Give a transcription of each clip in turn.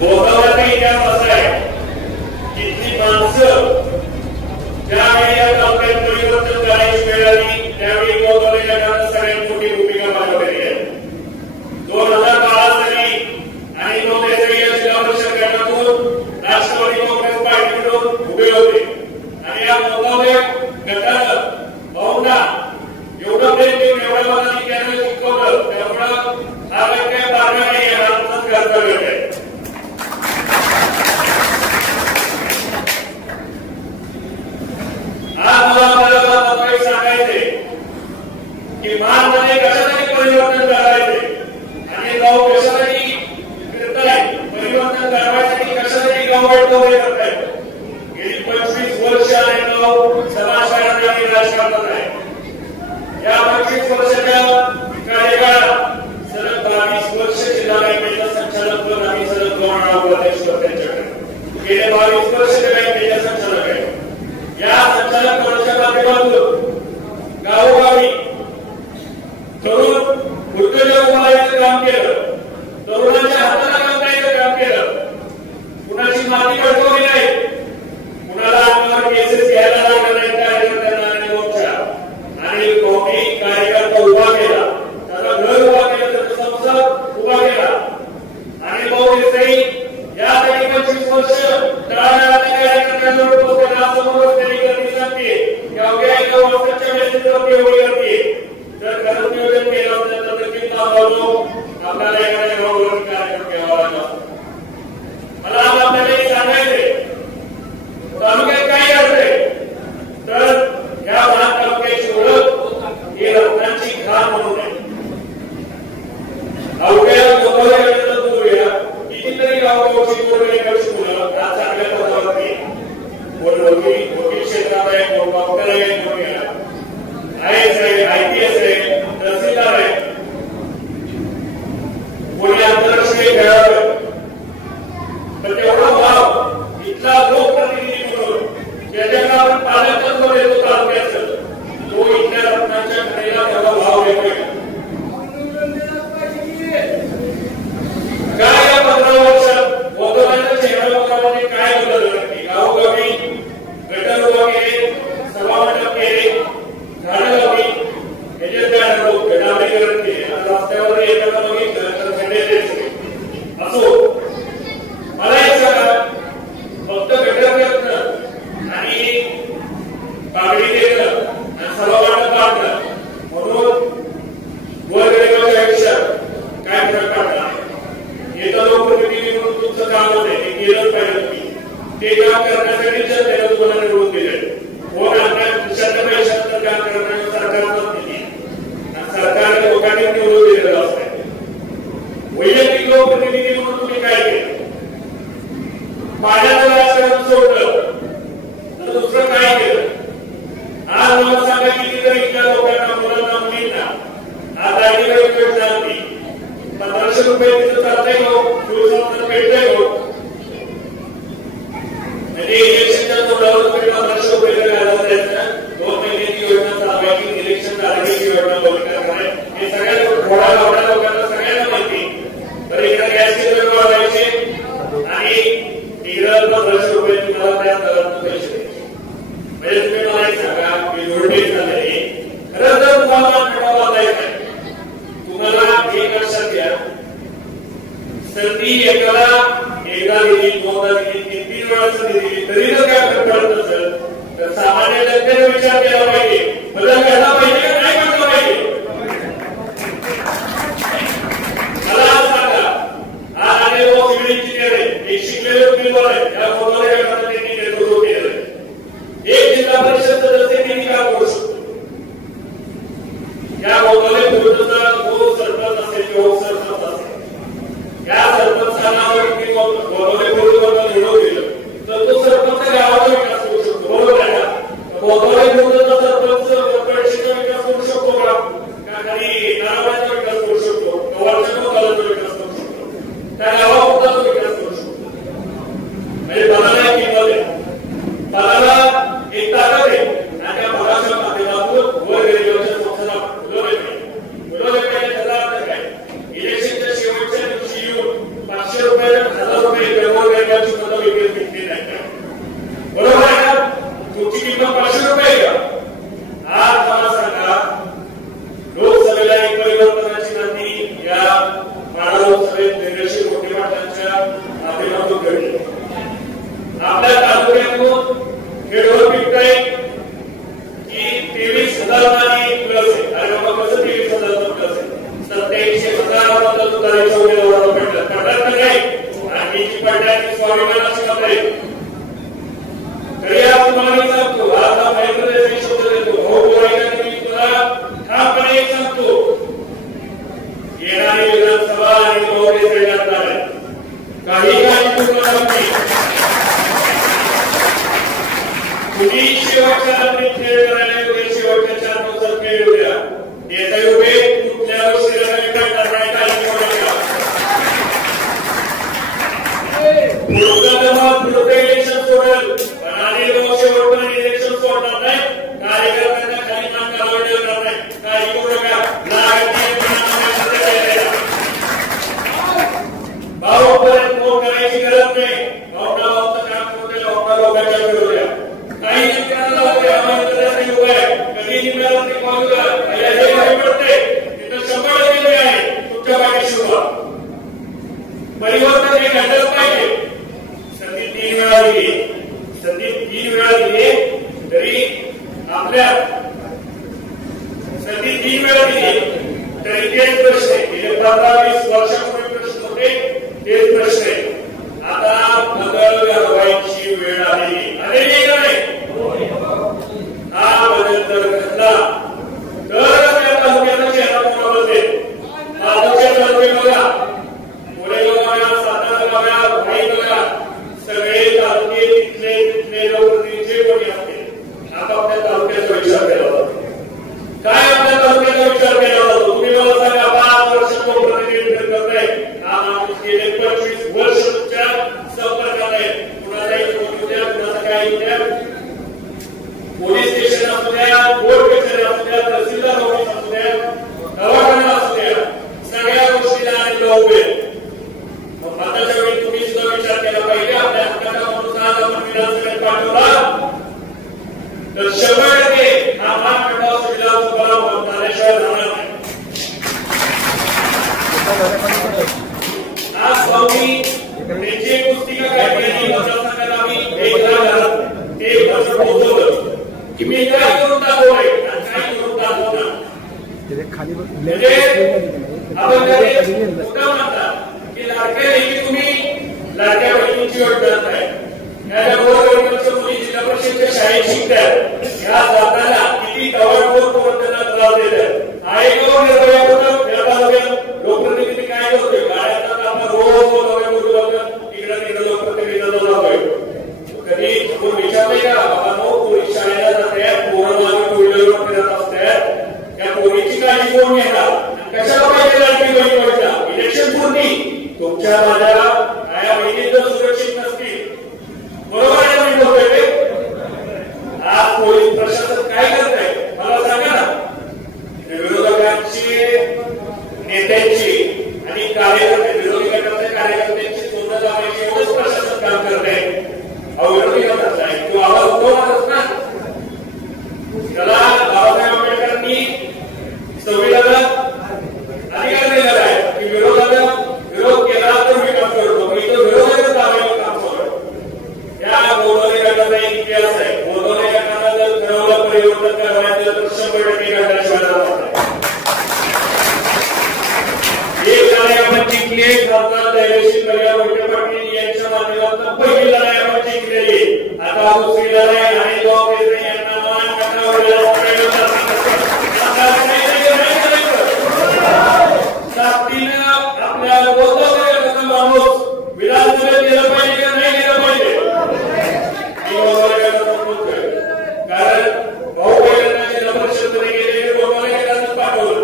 गोगावचा इतिहास असा आहे की ती माणसं ज्यावेळी या तालुक्यात परिवर्तन करायची वेळ आली त्यावेळी गोगावच्या गावात सगळ्यात मोठी भूमिका बजावलेली आहे. 2012 साली आणि 2013 या जिल्हा परिषद गटातून राष्ट्रवादी काँग्रेस पार्टीकडून उभे होते आणि या गोगावच्या गटानं भाऊंना एवढं प्रेम देऊन एवढ्या मनाने त्यांना शिकवलं त्यामुळं हा काही बारगा नाही हा आमचाच कर्तव्य आहे. आज मला सांगायचे की महाराष्ट्राने कशासाठी परिवर्तन करायचे आणि गाव कशासाठी करताय परिवर्तन करण्यासाठी कशासाठी गाव वाटवले करताय. गेली 25 वर्ष आहे गाव समाजकारणात आणि राजकारणात आहे. या 25 वर्षाच्या कार्यकाळात सलग 22 वर्ष जिल्हा बँकेचा संचालक पद आणि सलग 2 वेळा उपाध्यक्ष त्यांच्याकडे गेले 22 वर्ष बँकेच्या संचालक आहे. या संचालक पदाच्या माध्यमातून गावोगावी तरुण उद्योजक उभारण्याचं काम केलं. तरुणांच्या हाताला काम द्यायचं काम केलं. कुणाची माती पडवली नाही. कुणाला अंगावर केसेस घ्यायला लागला नाही. कार्यकर्त्यांना आणि लोकच्या आणि कोणी कार्यकर्ता उभा केला त्याचा घर उभा केला त्याचा संसार उभा केला आणि भाऊ देसाई यासाठी 25 वर्ष तळागाळातील कार्यकर्त्यांजवळ पोहोचले. समोर त्यांनी गर्दी सांगते की अवघ्या एका वर्षाच्या मेसेजवर एवढी गर्दी जर खरंच नियोजन केलं असेल तर नक्कीच आपल्याला एखाद्या गावावर कार्यक्रम घ्यावा लागला. मला आज आपल्याला सांगायचे तालुक्यात काय असते तर या भाग तालुक्याची ओळख ही रत्नांची खाण म्हणून आहे. अवघ्या गोगावच्या बोलूया कितीतरी गावगावची गोरगरिबाची मुलं आज चांगल्या पदावरती कोण वकील क्षेत्रात आहे कोण डॉक्टर आहे कोण IAS आहे IPS आहे तहसीलदार आहे कोणी आंतरराष्ट्रीय खेळाडू. तर तेवढा भाव इथला लोकप्रतिनिधी म्हणून ज्याच्याकडे आपण पालकत्व देतो तालुक्याचं तो इथल्या रत्नाच्या कडेला तेवढा भाव देतोय. काय या 15 वर्षात गोगावच्या चेहरा बघामध्ये काय बदल नक्की. गावोगावी गटर उभा केले सभामंडप केले झाडं लावली याच्यात काय लोक डांबरीकरण केले. रस्त्यावर एखादा बघितलं तर खड्डेच असो. मला एक सांगा फक्त गटर करणं आणि पागडी देणं आणि सभामंडप काढणं म्हणून गोरगरिबाच्या आयुष्यात काय फरक पडला. हे तर लोकप्रतिनिधी म्हणून तुमचं काम होते हे केलंच पाहिजे. तुम्ही ते काम करण्यासाठी जनतेला तुम्हाला निवडून दिले. कोण आपल्या खिशाच्या पैशांचं काम करण्याचं सरकारच नाही आणि सरकारने लोकांनी निवडून दिलेलं असतं. वैयक्तिक लोकप्रतिनिधी म्हणून तुम्ही काय केलं. पाण्याचं राजकारण सोडलं तर दुसरं काय केलं. आज मला सांगा कितीतरी इथल्या लोकांना मुलांना मुलींना आज आयडीकडे योजना होती 1500 रुपये तिथं चालतंय गो शिवसंस्थेत भेटतंय गो म्हणजे इलेक्शनच्या तोंडावर तुम्ही 1500 रुपये घालवून द्यायचं. 2 महिन्याची योजना चालवायची इलेक्शन झालं की योजना बंद करायची. हे सगळ्या थोड्या लोकांना सगळ्यांना माहिती. तर इकडे गॅसचे दर वाढवायचे आणि इकडे 1500 रुपये तुम्हाला त्या दरात पैसे द्यायचे. म्हणजे तुम्ही मला एक सांगा की निवडणूक झाली खरं तर तुम्हाला मिळवा बांधायचं तुम्हाला एक लक्षात घ्या. संधी एकाला एकदा दिली 2दा दिली 3 वेळा संधी दिली तरी जर काय फरक पडत नसेल तर सामान्य जनतेने विचार केला पाहिजे. बदल घडला पाहिजे का नाही घडला पाहिजे. मला सांगा आज आलेले लोक सिव्हिल इंजिनियर आहे एक शिकलेले वकील आहे या गोगावच्या गटाने त्यांनी नेतृत्व केलं. एक जिल्हा परिषद सदस्य त्यांनी काम करू शकतो. या गोगावच्या विरुद्धचा जो सरपंच असेल किंवा उपसरपंच असेल या सरपंचांना तुम्ही गोगावच्या विरुद्धला निवडून दिलं तर तो सरपंच गावाचा विकास करू शकतो. बरोबर आहे का. गोगावच्या विरुद्धचा सरपंच गटपाडशीचा विकास करू शकतो का. मत तुतारीच्या उमेदवाराला पडलं पडलं नाही आणि जी पडण्याची स्वाभिमानाची मत आहे तरी आपण तुम्हाला सांगतो आता महेंद्र शब्द देतो भाऊ बोलायला मी तुला ठामपणे सांगतो येणारी विधानसभा आणि काँग्रेस येणार आहे काही तुम्ही शेवटच्या रात्री खेळ करायला शेवटच्या 4 दिवसात खेळ होत्या नेता उभे कुठल्या गोष्टीला करणार नाही काही इलेक्शन सोडेल पण आणि शेवटपर्यंत इलेक्शन सोडणार नाही कार्यकर्त्यांना खाली मान घालवले जाणार नाही काही करू नका भाऊपर्यंत फोन करायची गरज नाही भावना भावचं काम करते भावना लोकांच्या विरोधात काही नेत्यांना लावते आम्हाला उभं आहे कधी निम्यावरती कॉल पडते तिथं 100% आहे तुमच्या पाठीशी उभा परिवर्तन हे घडलं पाहिजे संधी 3 वेळा दिली तरी आपल्या संधी 3 वेळा दिली तरी तेच प्रश्न आहे गेले 15-20 वर्षापूर्वी प्रश्न होते तेच प्रश्न आहे आता बदल घडवायची वेळ आलेली नाही हा बदल जर घडला तर त्या तालुक्याचा चेहरा पुन्हा बदलेल तालुक्या तालुके बघा मोरेगाव बघा सातारा बघा भाई बघा सगळे तालुके तिथले लोकप्रतिनिधी जे कोणी असतील आपापल्या तालुक्याचा विचार केला जातो काय आपल्या तालुक्याचा विचार केला जातो तुम्ही मला सांगा 5 वर्ष लोकप्रतिनिधी करताय हा माणूस गेले 25 वर्ष तुमच्या संपर्कात आहे कुणाचाही फोन उद्या कुणाचा काय उद्या पोलीस स्टेशन असू द्या कोर्ट कचेरी असू द्या तहसीलदार ऑफिस असू द्या दवाखाना असू द्या सगळ्या गोष्टीला आणि उभे आताच्या वेळी तुम्ही सुद्धा विचार केला पाहिजे आपल्या हक्काचा माणूस आज आपण विधानसभेत पाठवला तर 100% हा महामंडळ विधानसभा झाल्याशिवाय राहणार नाही आज भाऊनी त्यांची पुस्तिका काय केली मतदारसंघात आम्ही 1 वर्ष पोहोचवलं की मी काय करून दाखवलंय आणि काय करून दाखवणार म्हणजे आपण मुद्दा म्हणतात की लाडक्या लेखी तुम्ही लाडक्या बहिणींची अट करताय त्या गोरगरिबांच्या मुली जिल्हा परिषदेच्या शाळेत शिकतात ह्या जाताना किती टवाळखोर करून त्यांना त्रास देतात आयगाव निर्भया होतं त्या तालुक्यात लोकप्रतिनिधी काय करतोय गाड्यांना आपण रोज इकडे तिकडे लोकप्रतिनिधीला जातोय कधी आपण विचारलंय का बाबा पोलीस शाळेला जातात पोरं मागे टू व्हीलरवर फिरत असतात त्या पोरीची काळजी कोण घेणार कशाला पाहिजे लाडकी बहीण योजना इलेक्शन पूर्वी तुमच्या माझ्या आया बहिणी जर सुरक्षित नसतील बरोबर आहे मी बोलतोय आज पोलीस प्रशासन काय करत आहे मला सांगा ना विरोधकांची नेत्यांची आणि कार्यकर्ते विरोधी गटाच्या कार्यकर्त्यांची तोंड दाबायची एवढंच प्रशासन काम करत आहे विरोधी गटाचा आहे तो आवाज उठवणारच ना त्याला बाबासाहेब आंबेडकरांनी संविधानात अधिकार दिलेला आहे की विरोधाला विरोध केला तर मी काम करतो मी तो विरोधाचं दाबायला काम करतो या गोंधळे गटाचा एक इतिहास आहे गोंधळे गटाला जर ठरवलं परिवर्तन करायचं तर 100% गटाशिवाय एक लढाई आपण जिंकली खासदार दैवेशी कल्याण मोठे पाटील यांच्या माध्यमातून पहिली लढाई आपण जिंकलेली आता दुसरी लढाई आणि काँग्रेसने यांना मान ताकदीनं आपल्या गोंधळ माणूस विधानसभेत गेलं पाहिजे का नाही गेलं पाहिजे कारण भाऊ बहिणांना जिल्हा परिषदेमध्ये गेले गोंधळ गटानं पाठवलं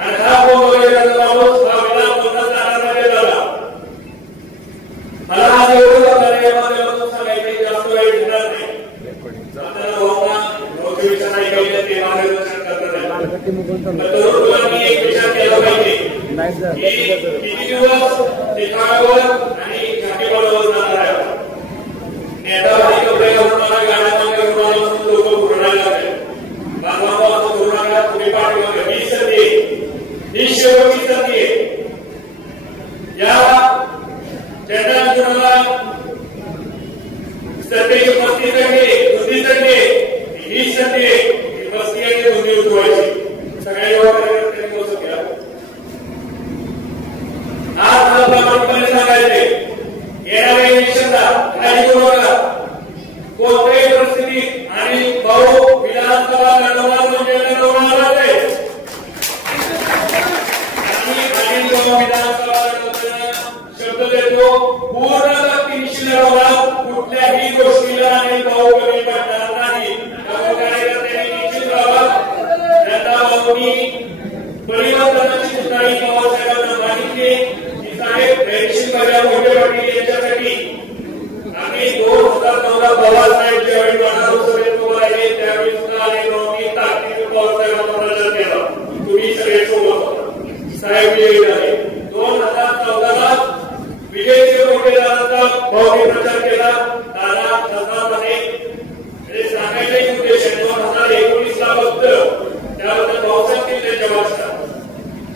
आणि हा गोंधळ गटाचा माणूस हा विधान बोलण्याचा आनंद झाला मला आज एवढं या माध्यमातून सांगायचं जास्त वेळ घेणार नाही आपल्याला भावना विचार ऐकायचे ते मार्गदर्शन करणार तरुण एक विचार केला पाहिजे की किती दिवस देखाव्यावर आणि झाकीपाडावर जाणार आहे नेता भाई कपडे घालून आला गाड्या मागे घेऊन आला म्हणून लोक घुरडायला लागले बांधवांना असं करू नका तुम्ही पाठीमागे ही संधी ही शेवटची संधी आहे या ज्यांना कुणाला सत्तेची मस्ती संधी दुधी संधी ही संधी मस्ती आणि दुधी उठवायची सगळ्या युवा कार्यकर्त्यांनी मोसम घ्या करायचा काही बघा कोणत्याही परिस्थितीत आणि भाऊ विधानसभा लढवणार म्हणजे लढवणारच आहे आणि भाऊ विधानसभा लढवताना शब्द देतो पूर्ण ताकदीनिशी लढवणार कुठल्याही गोष्टीला आणि भाऊ कमी पडणार नाही कार्यकर्त्यांनी निश्चित राहावा जनता भाऊनी परिवर्तनाची तुतारी पवारसाहेबांना मागितली की साहेब रेशीम माझ्या मोठे पाटील यांच्यासाठी आम्ही 2014 पवारसाहेब ज्यावेळी लोकसभेत उभे राहिले त्यावेळी सुद्धा अनेक लोकांनी ताकदीने पवारसाहेबांना प्रचार केला तुम्ही सगळे सोबत होता साहेब येईल आहे 2014ला विजयचे मोठे दादाचा भाऊनी प्रचार केला दादा तसामध्ये सांगायचा एक उद्देश आहे 2019ला फक्त त्याबद्दल भाऊसाहेब त्यांच्या वाचतात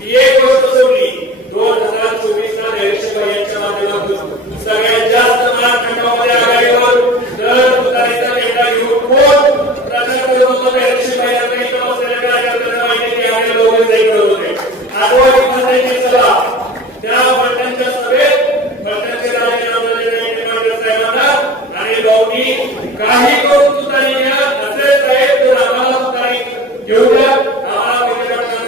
ती एक गोष्ट सोडली 2024ला धैर्यशील यांच्या माध्यमातून सगळ्यात जास्त महाराष्ट्रामध्ये आघाडीवर दर तुतारीचा झेंडा घेऊन कोण प्रचार करत होतो धैर्यशील यांचा इथं बसलेल्या कार्यकर्त्यांना माहिती की आम्ही लोक जाई करत होते आठवडी पंचायती सभा त्या फलटणच्या सभेत फलटणचे राजीनामा दिले साहेबांना आणि भाऊनी काही करून तुतारी घ्या असे साहेब तर आम्हाला तुतारी घेऊ द्या आम्हाला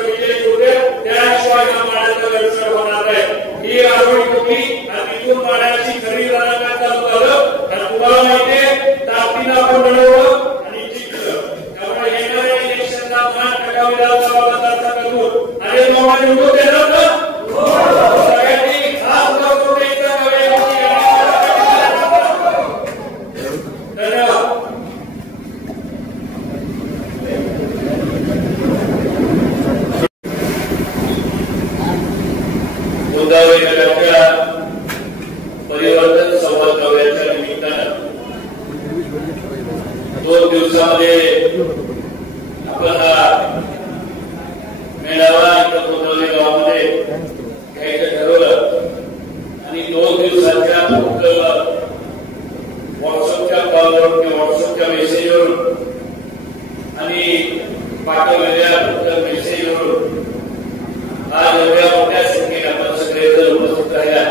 विजय घेऊ द्या त्याशिवाय हा माड्याचा व्यवसाय होणार आहे ही आरोळी होती आणि तिथून माड्याची खरी रणगाड चालू झालं आणि तुम्हाला माहितीये ताकदीनं आपण लढवलं आणि जिंकलं त्यामुळे येणाऱ्या इलेक्शनला मान टाकावी विधानसभा मतदारसंघातून आणि लोकांनी निवडून देणार ना सगळ्यांनी हात करून धन्यवाद परिवर्तन संवाद दौऱ्याच्या निमित्तानं 2 दिवसामध्ये आपण मेळावा इथं गोंदवले गावामध्ये घ्यायचं ठरवलं आणि 2 दिवसाच्या फक्त व्हॉट्सअपच्या कॉलवरून किंवा व्हॉट्सअपच्या मेसेजवरून आणि पाठवलेल्या फक्त मेसेजवरून आज एवढ्या मोठ्या संख्येने आपण सगळे जर उपस्थित राहिला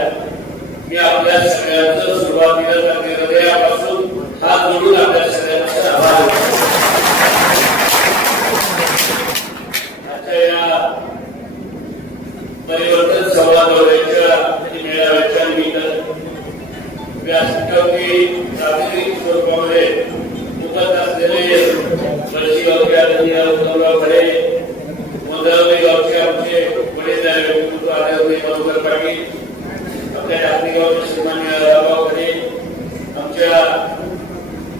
मी आपल्या सगळ्यांचं सुरुवातीला हृदयापासून हात जोडून आपल्या सगळ्यांचे आभार आजच्या या परिवर्तन संवाद दौऱ्याच्या आणि मेळाव्याच्या निमित्तानं व्यासपीठावरती प्रातिनिधिक स्वरूपामध्ये उपस्थित असलेले वर्षीगावचे आदरणीय उत्तमराव खरे मोंदळवे गावचे आमचे वडीलधारे व्यक्तिमत्व आदरणीय मधुकर पाटील आपल्या टाकणी गावचे सन्माननीय रावराव खरे आमच्या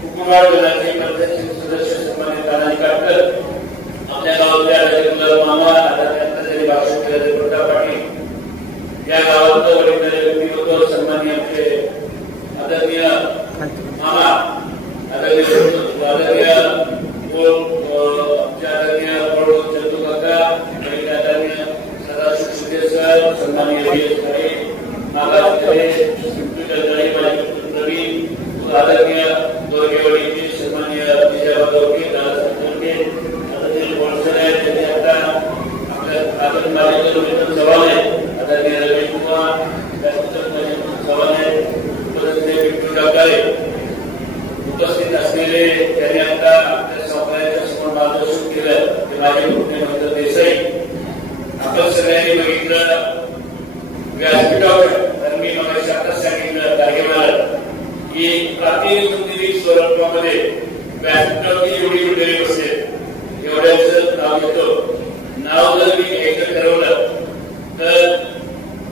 कुकुरवाड गणाचे पंचायत सदस्य सन्माननीय तानाजी काटकर आपल्या गावातल्या राजेंद्र मामा आदरणीय भाषण केलेले प्रताप पाटील या गावातलं वडीलधारे व्यक्तिमत्व सन्माननीय आमचे आदरणीय मामा आदरणीय आमच्या आदरणीय चंदू काका आणि आदरणीय सदाशिव शिंदे सर सन्माननीय आदरणीय दोरगेवाडीचे सन्माननीय विजयवाडे दादासाहेब आदरणीय बोलसरे त्यांनी आता आपल्या आदरणीय चव्हाण आहे आदरणीय रमेश कुमार चव्हाण आहे उपस्थित असलेले त्यांनी आता आपल्या समुदायाच्या समोर मार्गदर्शन केलं ते माझे मुख्यमंत्री देसाई आपण सगळ्यांनी बघितलं व्यासपीठावर तर मी मगाशी आता सांगितलं तारखेवर की प्रातिनिधिक स्वरूपामध्ये व्यासपीठावरती एवढी मंडळी बसेल एवढ्याच नाव येतो नाव जर मी घ्यायचं ठरवलं तर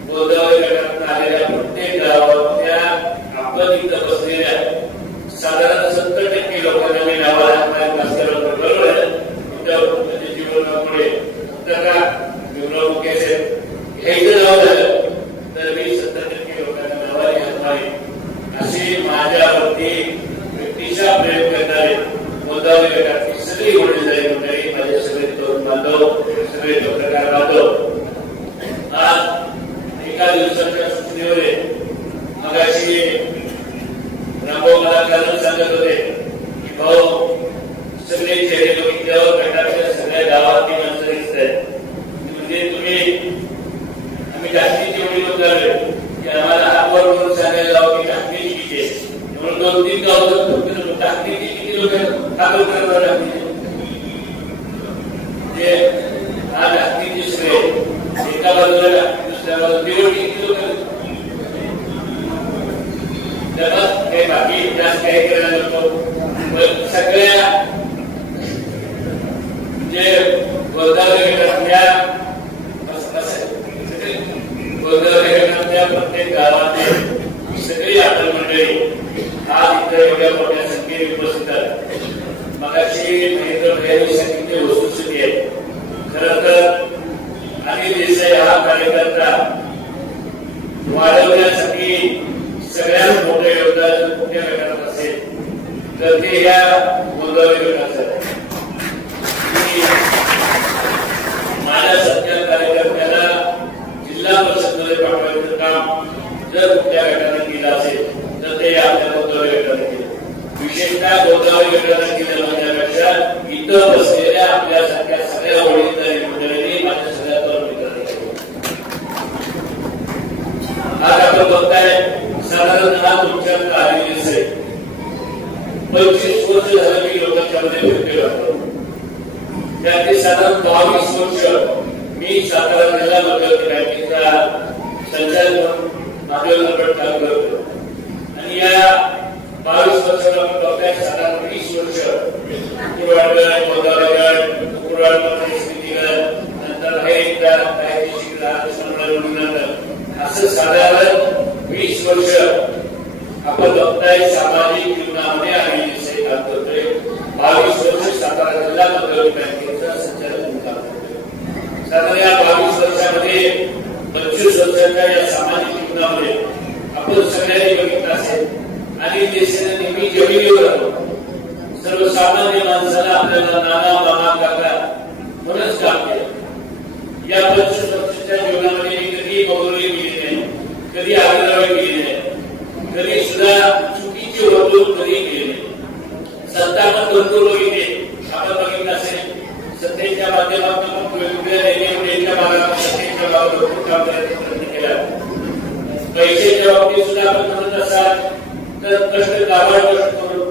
गोदावरी गटातून आलेल्या प्रत्येक गावातल्या आपण इथं बसलेल्या साधारण 70% लोकांना मी नावाला बरोबर आहे जीवनामुळे जीवनामुख घ्यायचं नाव झालं तर मी 70% लोकांना नावाला घेत नाही असे माझ्यावरती व्यक्तिशा प्रयोग करणारे गोदावरी गटातली सगळी वडीलधारी मंडळी माझे सगळे तरुण बांधव सगळे पत्रकार बांधव आज एका दिवसाच्या सूचनेवर मगाशी रामभाऊ मला कारण सांगत होते की भाऊ सगळे चेहरे बघितल्यावर गटाच्या सगळ्या गावातली माणसं दिसत आहेत म्हणजे तुम्ही आम्ही जास्तीची एवढी लोक झाले की आम्हाला हातवर करून सांगायला लावू की जास्तीची ताकदीचे म्हणून 2-3 गावात ताकदीचे किती लोक दाखल करायला लागले जे आज ताकदीचे श्रेय एका बाजूला दुसऱ्या बाजूला निवडणी किती लोक त्याला काही बाकी जास्त काही करायला लागतो सगळ्या जे गोदावरी गटातल्या प्रत्येक गावातले सगळी आठवण मंडळी आज इथे एवढ्या मोठ्या संख्येने उपस्थित आहेत मगाशी महेंद्र भैयांनी सांगितले वस्तुस्थिती आहे खरं तर अनिल देसाई हा कार्यकर्ता वाढवण्यासाठी सगळ्यात मोठे योगदान कुठल्या गटात असेल तर ते या गोदावरी गटाचं माझ्या सत्या कार्यकर्त्याला जिल्हा परिषदमध्ये पाठवायचं काम जर कुठल्या गटाने केलं असेल तर ते आपल्या गोदावरी गटाने केलं विशेषतः गोदावरी गटाने केलं म्हणण्यापेक्षा इथं बसलेल्या आपल्यासारख्या सगळ्या वडीलधारी मंडळींनी माझ्या सगळ्या तरुण मित्रांनी आज आपण बघताय साधारणतः तुमच्याकडे आलेली असेल 25 वर्ष झालं मी लोकांच्या मध्ये फिरते राहतो त्यातली साधारण 22 वर्ष मी सातारा जिल्हा मध्यवर्ती बँकेचा संचालक म्हणून महादेवनगर काम करतो आणि या 22 वर्षाला आपण बघताय साधारण 20 वर्ष कुकुरवाडगड गोदावरीगड कुकुरवाड स्मृतिगड नंतर हे असं साधारण 20 वर्ष आपण बघताय सामाजिक जीवनामध्ये आम्ही दिवसाही काम करतोय 22 वर्ष सातारा जिल्हा मध्यवर्ती बँकेचा संचालक म्हणून काम करतोय साधारण या 22 वर्षामध्ये 25 वर्षाच्या या सामाजिक जीवनामध्ये आपण सगळ्यांनी बघितलं असेल आणि देशाने नेहमी जमिनीवर राहतो सर्वसामान्य माणसाला आपल्याला नाना मामा काका म्हणूनच काम केलं या 25 वर्षाच्या जीवनामध्ये कधी मगोरी केली नाही कधी आग्रह केली नाही कधी सुद्धा चुकीची वर्तणूक कधी केली नाही सत्ता पण भरपूर बघितले आपण बघितलं असेल सत्तेच्या माध्यमातून वेगवेगळ्या नेत्यांच्या भागात सत्तेच्या भागात भरपूर काम करायचा प्रयत्न केला पैशाच्या बाबतीत सुद्धा आपण म्हणत असाल तर कष्ट गावात कष्ट करून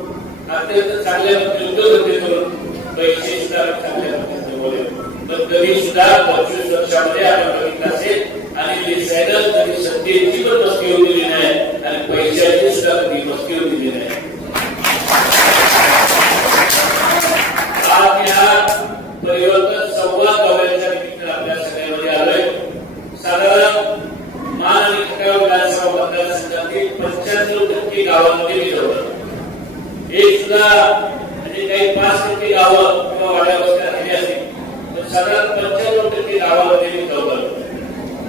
अत्यंत चांगल्या उद्योगधंदे करून पैसे सुद्धा चांगल्या पद्धतीने बोलले पण कधी सुद्धा 25 वर्षामध्ये आपण बघितलं असेल आणि देशाला कधी सत्तेची पण मस्ती होऊ दिली नाही आणि पैशाची सुद्धा कधी मस्ती होऊ दिली नाही आज या परिवर्तन संवाद गव्याच्या निमित्तानं आपल्या सगळ्यामध्ये आलोय साधारण मान आणि खटाव विधानसभा मतदारसंघातील 95% गावांमध्ये मी जातो एक सुद्धा म्हणजे काही 5% गावं किंवा वाड्यावरती राहिली असतील तर साधारण 95% गावामध्ये मी जातो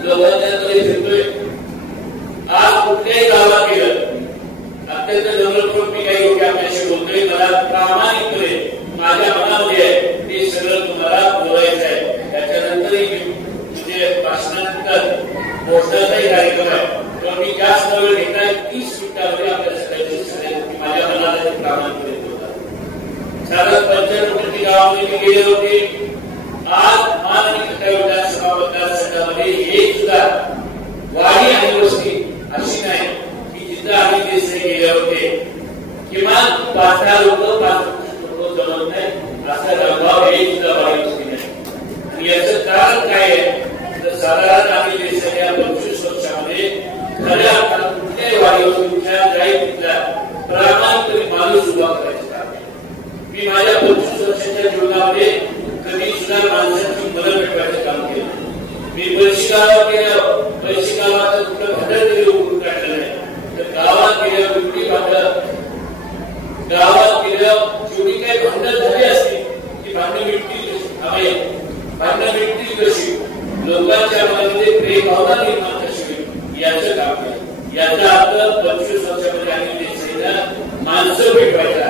लोकांच्याकडे फिरतोय आज कुठल्याही गावात गेलं अत्यंत नम्रपूर्वक मी काही गोष्टी आपल्याशी बोलतोय मला प्रामाणिकपणे माझ्या मनामध्ये आहे ते सगळं तुम्हाला बोलायचं आहे त्याच्यानंतरही म्हणजे भाषणानंतर पोहोचण्याचाही कार्यक्रम आहे तर मी जास्त वेळ घेताय 30 मिनिटांमध्ये आपल्या सगळ्यांची माझ्या मनाला प्रामाणिकपणे बोलतात साधारण 95% गावामध्ये मी गेले होते आज मान आणि खटाव विधानसभा मतदारसंघामध्ये एक सुद्धा वाडी आणि वस्ती अशी नाही की जिथं आम्ही देसाई गेले होते किमान 5-10 लोक 5 लोक जमत नाही असा अभाव एक सुद्धा वाडी वस्ती नाही आणि याचं कारण काय आहे तर साधारण आम्ही देसाई या 25 वर्षामध्ये खऱ्या अर्थात कुठल्याही वाडी वस्तीच्या जाईल तिथला प्रामाणिकपणे माणूस उभा करायचं काम आहे मी माझ्या 25 वर्षाच्या जीवनामध्ये कधी सुद्धा माणसाची मदत भेटवायचं काम केलं मी बरीचशी गावात गेलं बरीचशी गावात कुठलं भांडण तरी उघडून काढलं नाही तर गावात गेलं कुठली भांडण गावात गेलं जेवढी काही भांडण झाली असतील ती भांडण मिटतील कशी भांडण मिटतील कशी लोकांच्या मनामध्ये प्रेम भावना निर्माण कशी होईल याचं काम केलं याचा अर्थ 25 वर्षामध्ये आम्ही देशाला माणसं भेटवायचा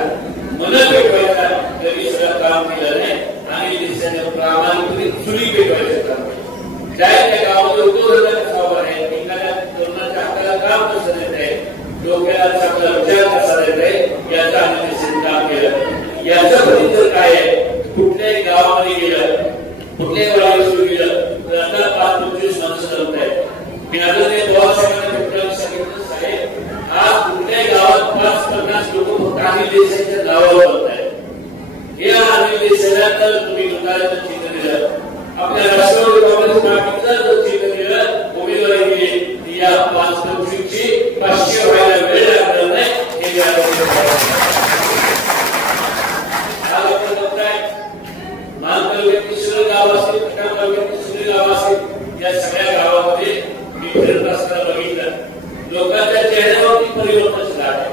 मन भेटवायचा तरी सुद्धा काम केलं नाही आणि देशाने प्रामाणिकपणे चुली भेटवायचं काम केलं ज्या त्या गावामध्ये उद्योगधंदा कसा उभा आहे एखाद्या तरुणाच्या हाताला काम कसं देत आहे डोक्याला चांगला विचार कसा देत आहे याचं आम्ही देशाने काम केलं याचं फलित काय आहे कुठल्याही गावामध्ये गेलं कुठल्याही वाडीवर गेलं तर आता 5-25 माणसं जमत आहेत मी आदरणीय पवार साहेबांना सांगितलं साहेब आज कुठल्याही गावात अनिल देसाईच्या नावावर बनताय. या अनिल देसाईला तर तुम्ही लोकांचं चिन्ह दिलं, आपल्या राष्ट्रवादी काँग्रेस पार्टीचा जर चिन्ह दिलं, उमेदवारी दिली, या 5 वर्षांची 500 व्हायला वेळ लागणार नाही. हे आपण बघताय, मान तालुक्यातील सुरे गाव असतील, खटाव तालुक्यातील सुरे गाव असतील, या सगळ्या गावामध्ये मी फिरत असताना बघितलं लोकांच्या चेहऱ्यावरती परिवर्तन झालं आहे.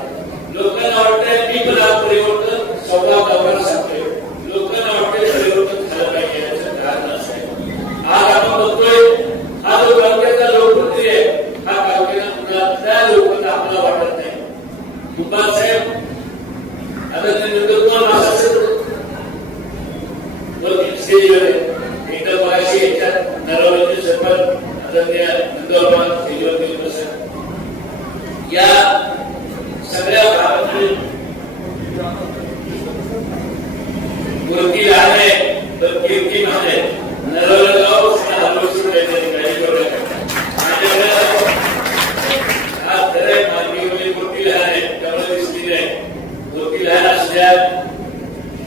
लोकांना वाटतंय मी पण आज परिवर्तन स्वभाव सांगतोय. लोकांना वाटतंय परिवर्तन झालं पाहिजे. याचं कारण असं आहे, आज आपण बघतोय हा जो तालुक्याचा लोकप्रतिनिधी आहे, हा तालुक्याला लोकांना आपल्याला वाटत नाही. दुपार साहेब आता ते नंतर असेल स्टेजवर एकदा मगाशी याच्यात नरवलीचे सरपंच आदरणीय नंदुरबार स्टेजवर घेऊन बसत. या सगळ्या भागातील मूर्ती लहान आहे तर कीर्ती महान आहे. नरवली गाव हलवसून हा खरंय, मार्गी मूर्ती लहान आहे त्यामुळे दिसली नाही. मूर्ती लहान असल्या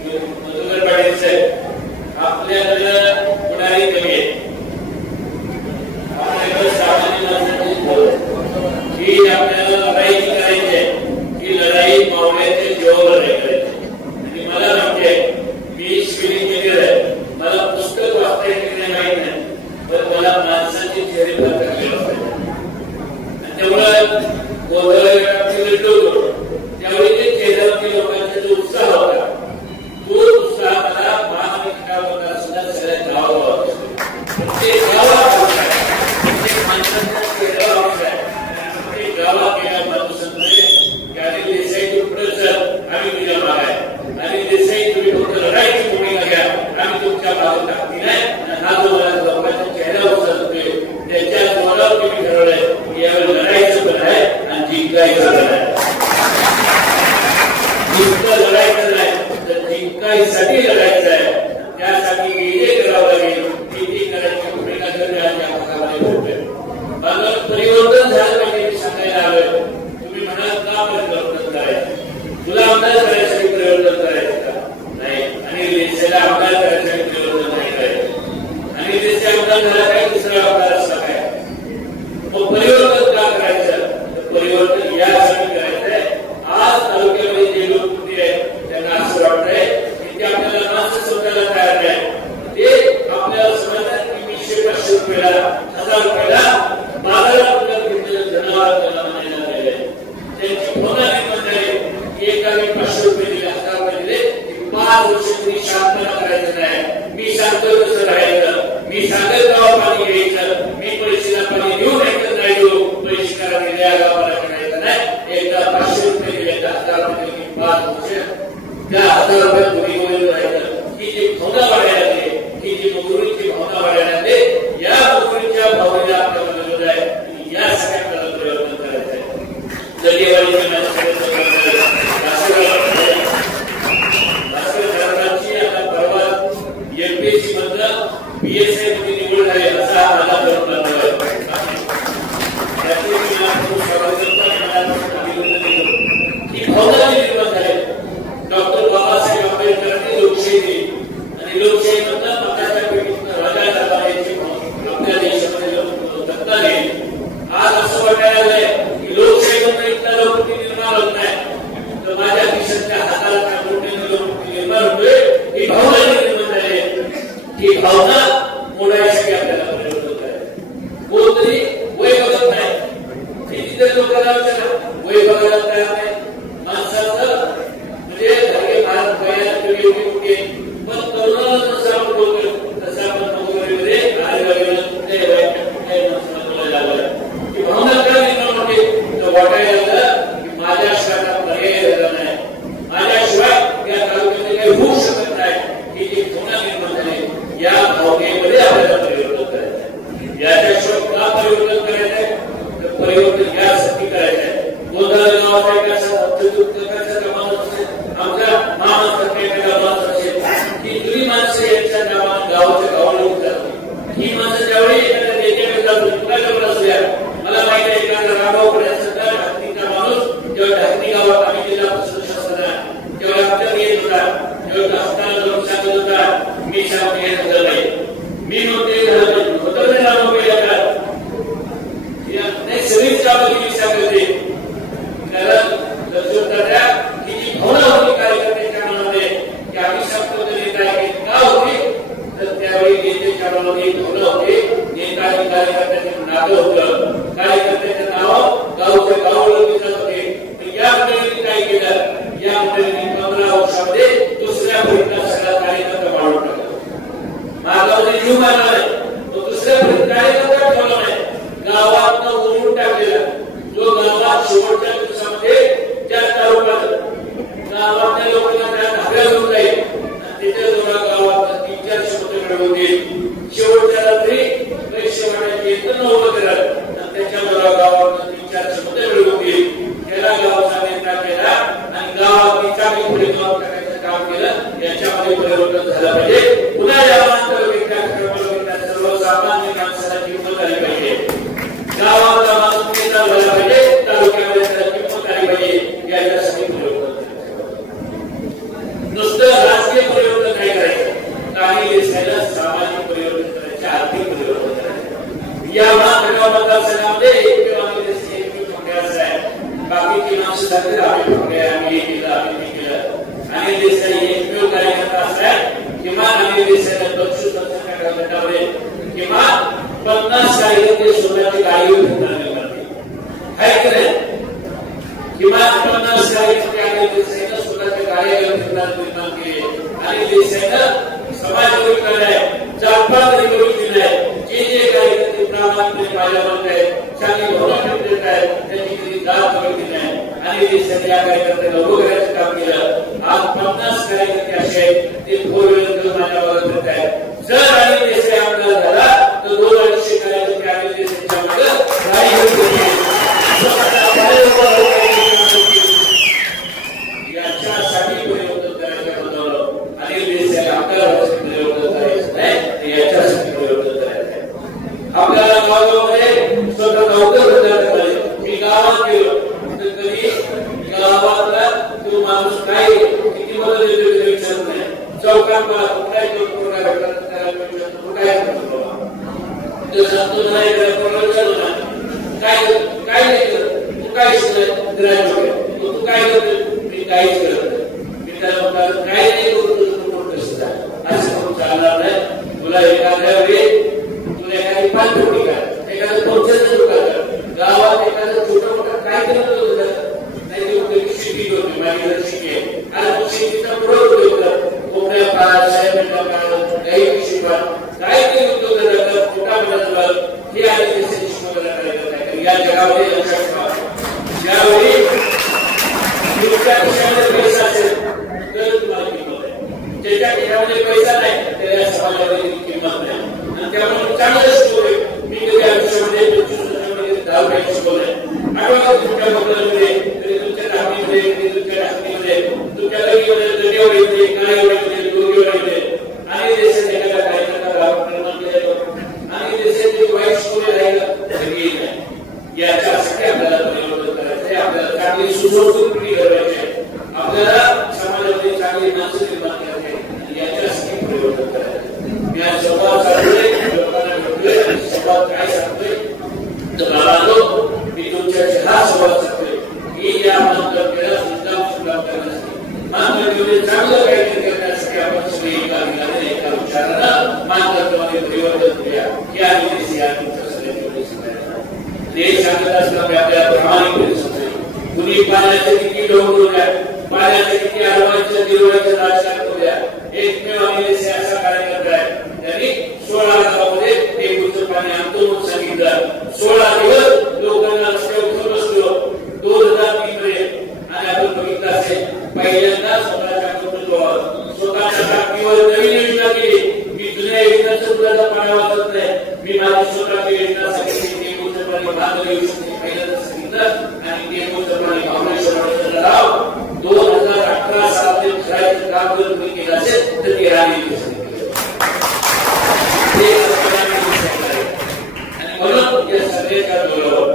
मधुकर पाटील साहेब आपल्याकडं पुढारी कमी आहे. आपल्याकडे सामान्य माणसाची ही आपल्याला लढाई करायची आहे, ही लढाई मावळ्याच्या जीवावर लढाई करायची. आणि मला माहिती आहे, मी सिव्हिल इंजिनियर आहे, मला पुस्तक वाचता येत माहित नाही, पण मला माणसाचे चेहरे प्रकार वाचायचे. आणि त्यामुळं त्यावेळी ते चेहऱ्यावरती लोकांचा जो उत्साह होता, तो उत्साह मला सगळ्या गावाला प्रत्येक गावाला प्रत्येक माणसाच्या चेहऱ्यावर आहे. प्रत्येक गावात गेल्या माणूस अनिल देसाई पुढे सर आम्ही तुझ्या मागे आहे. अनिल देसाई तुम्ही फक्त लढाईची भूमिका घ्या, आम्ही तुमच्या मागे टाकली नाही. आणि हा जो मला लोकांच्या चेहऱ्यावर चालतोय त्याच्या जोरावर तुम्ही ठरवलंय की यावेळी लढाईचं पण आहे आणि जिंकायचं पण आहे. नुसतं लढायचं नाही तर जिंकायसाठी लढायचं आहे. त्यासाठी हे करावं लागेल, किती करायची भूमिका मला परिवर्तन झालं पाहिजे. मी सांगायला आलोय, तुम्ही म्हणाल का परिवर्तन करायचं, तुला आमदार करायसाठी परिवर्तन करायचं का? नाही. अनिल देसाईला आमदार करायसाठी परिवर्तन नाही करायचं. अनिल देसाई आमदार झाला काय, दुसरा आमदार असला काय, मग परिवर्तन का करायचं? तर परिवर्तन यासाठी करायचंय. आज तालुक्यामध्ये जे लोकप्रतिनिधी आहेत त्यांना असं वाटतंय की ते आपल्याला माणसं स्वतःला तयार नाही. ते आपल्याला समजतात की 200-500 रुपयाला 1000 रुपयाला बाजारात घेतलेलं जनावर त्याला म्हणायला लागले. त्यांची भावना निर्माण झाली की एकाने 500 रुपये दिले, 1000 रुपये दिले, 5 वर्ष तरी शांतता करायचं नाही. मी सांगतो तसं राहायचं, मी सांगेल गाव पाणी घ्यायचं, मी पैशाला पाणी घेऊन ऐकत नाही. पैशाला दिल्या गावाला करायचं नाही. एकदा 500 रुपये दिले, 1000 रुपये दिले, 5 वर्ष त्या 1000 रुपये तुम्ही राहायचं. ही जी भावना वाढायला लागली, ही जी मजुरीची भावना वाढायला लागली, या मजुरीच्या भावनेला आपल्याला विरोध आहे. या सगळ्या परिवर्तन करायचं आहे. आता परवा एमपीएससी मधलं बीएसआय मध्ये निवड झाली असा माझा अनुभव आहे. ही भावना निर्माण झाली. डॉक्टर बाबासाहेब आंबेडकरांनी लोकशाही दिली आणि लोकशाही मधलं मताच्या पेटीतून राजा दरबाराची आपल्या देशामध्ये सत्ता दिली. आज असं वाटायला लागलंय की लोकशाही मधलं इतका लोकप्रतिनिधी निर्माण होत नाही, तर माझ्या देशातल्या हाताला मोठ्याने लोकप्रतिनिधी निर्माण होतोय. ही भावना निर्माण झाली. ही भावना मोडायसाठी आपल्याला परिवर्तन करायचं. कोणतरी वय बघत नाही, कितीतरी लोकांना विचारा वय बघायला तयार नाही. माणसाचं म्हणजे भारत वयात एवढी मोठी पण तरुणाला जसं आपण बोलतोय तसं आपण नोकरीमध्ये कुठल्याही वयात कुठल्याही माणसाला बोलायला लागलं. ही भावना का निर्माण होते, तर वाटायला लागलं की माझ्याशिवाय पर्याय झाला नाही, माझ्याशिवाय या तालुक्यामध्ये काही होऊ शकत नाही. ही जी भावना निर्माण झाली, या भावनेमध्ये आपल्याला परिवर्तन करायचं आहे. याच्याशिवाय का परिवर्तन करायचंय, तर परिवर्तन यासाठी करायचं आहे. गोंधळ गावाचा आमच्या महाराष्ट्रात ही जुनी माणसं यांच्या गावाच्या गावाला उठतात. ही माणसं ज्यावेळी एखाद्या नेत्याकडे असल्या, मला माहिती आहे एखादा रामाव ढाकणीचा माणूस जेव्हा ढाकणी गावात आम्ही जिल्हा प्रशासनाला कार्यकर्त्यांच्या नावावर गावचे गाव ओळखले जात होते. या मंडळींनी काय केलं, या मंडळींनी 15 वर्षामध्ये दुसऱ्या फळीतला सगळा कार्यकर्ता वाढवून टाकला. मागावचे जीव मारला नाही, तो दुसऱ्या फळीत कार्यकर्ता ठेवला नाही, गावात उडवून टाकलेला. जो गावात शेवटच्या दिवसामध्ये त्या तालुक्यात गावातल्या लोकांना त्या धाब्या घेऊन जाईल आणि त्याच्या जोडा गावात 3-4 शब्द मिळवून देईल. शेवटच्या रात्री पैसे वाटायचे तर नव्हतं करत आणि त्याच्या जोडा गावात 3-4 शब्द मिळवून देईल. त्याला गावाचा नेता केला आणि गावात चांगली पुढे गाव टाकायचं काम केलं. याच्यामध्ये परिवर्तन झालं पाहिजे. पुन्हा यावांतर सर्वसामान्य माणसाला किंमत आली पाहिजे. गावातला माणूस नेता झाला पाहिजे, तालुक्यामध्ये त्याला किंमत आली पाहिजे. याच्यासाठी परिवर्तन नुसतं राजकीय परिवर्तन नाही करायचं, काही देशाला सामाजिक परिवर्तन करायचे, आर्थिक परिवर्तन करायचे. या महानगर मतदारसंघामध्ये एकमेव असं आहे, बाकीची माणसं सांगतील आम्ही ठोकले, आम्ही हे केलं, आम्ही ते केलं. आणि देशाला एकमेव कार्यकर्ता असा आहे, किमान आम्ही देशाला 200 गटामध्ये किमान 50 कार्यकर्ते स्वतःची गाडीवर फिरणारे करते. आहे की नाही? किमान 50 कार्यकर्ते आणि देशाला स्वतःच्या गाड्या निर्माण केले आणि देशानं समाजसेवा केलाय, जातपात करून दिलाय. जे जे कार्यकर्ते प्रामाणिकपणे माझ्या म्हणताय, चांगली भावना देत आहेत, त्यांची कधी जात बघितली नाही आणि देशाने या कार्यकर्त्यांना उभं करायचं काम केलं. आज 50 कार्यकर्ते असे आहेत, ते 4 व्हीलर माझ्या बघत फिरत आहेत. जर आणि देश आमदार झाला तर 200-250 कार्यकर्ते आणि देशाच्या मागे गाडी घेऊन याच्यासाठी परिवर्तन करायचं बनवलं आणि देशाला आपल्याला परिवर्तन करायचं नाही, याच्यासाठी परिवर्तन करायचं आहे. आपल्याला गावामध्ये स्वतः नव्हतं. मी गावात गेलो तर कधी गावातला तो माणूस काय किती मदत देतो विचारत नाही. चौकात मला कुठलाही काय काय नाही करत, तू काय तू काय करतो, मी काहीच करत. मी त्याला काय नाही करू, असं करून चालणार नाही. तुला एखाद्या वेळी तुला एखादी पाणपोटी कर, एखादं पोहोचचं दुकान, गावात एखादं छोटं मोठं काय करत होतं नाही, ते शिकी होती माझी शिके आणि शेतीचा पुढे कोकण्या काळ साहेबांच्या काळ काही शिकवा काय ते उद्योग पोटा बनवलं हे आहे देशाची शिकवण्याचा कार्यक्रम. या जगामध्ये लक्षात ठेवा, ज्यावेळी तुमच्या खिशामध्ये पैसा असेल तर तुम्हाला किंमत आहे, ज्याच्या खिशामध्ये पैसा नाही त्याला समाजामध्ये किंमत नाही. आणि त्यामुळे चांगलं शिकवलंय. मी कधी आयुष्यामध्ये 25 वर्षामध्ये 10 रुपये शिकवलंय. आठवलं तुमच्या बंगल्यामध्ये, तरी तुमच्या टाकीमध्ये, तुमच्या टाकीमध्ये, तुमच्या लगीमध्ये, दगेवडीमध्ये, काळेवडीमध्ये, दोघेवडीमध्ये आणि देशात एखादा कार्यक्रम निर्माण केला जातो आणि देशाची वाईट शिकवले राहिलं तरी नाही. याच्यासाठी आपल्याला परिवर्तन करायचंय. आपल्याला चांगली सुसंस्कृत पिढी घडवायची आहे. आपल्याला समाजामध्ये चांगली माणसं निर्माण करायची आहे. याच्यासाठी परिवर्तन करायचं. मी आज संवाद साधतोय, लोकांना भेटतोय आणि संवाद काय सांगतोय तर बाळांनो, मी तुमच्याशी हा संवाद सांगतोय की या मानकर्त्याला सुद्धा करण्यासाठी, मानकर्त्यामध्ये चांगलं काहीतरी करण्यासाठी आपण सगळे एका ठिकाणी एका विचारानं मानकर्त्यामध्ये परिवर्तन करूया. या विषयी या तुमच्या सगळ्यांची देश सांगत असताना आपल्याला प्रामाणिकपणे समजेल. कुणी पाण्याचे किती डोंगरूया, पाण्याचे किती हलवायचं दिरवायचं राजकारण करूया. एकमेव आम्ही असा कार्यक्रम आहे, त्यांनी 16 गावामध्ये टेबलचं पाणी आणतो म्हणून सांगितलं. 16 दिवस लोकांना रस्त्यावर उठून बसलो 2003 मध्ये. आणि आपण बघितलं असेल, पहिल्यांदा स्वतःच्या कुटुंबावर स्वतःच्या टाकीवर नवीन योजना केली. मी जुन्या योजनांचं सुद्धा पाणी वापरत नाही, मी माझी स्वतःची योजना सांगितली. पहिल्यांदा सांगितलं आणि टेबलचं पाणी महाबळेश्वर राव 2018 साली खेळायचं काम जर तुम्ही केलं असेल तर 13 दिवस आणि म्हणून या सगळ्याच्या जोरावर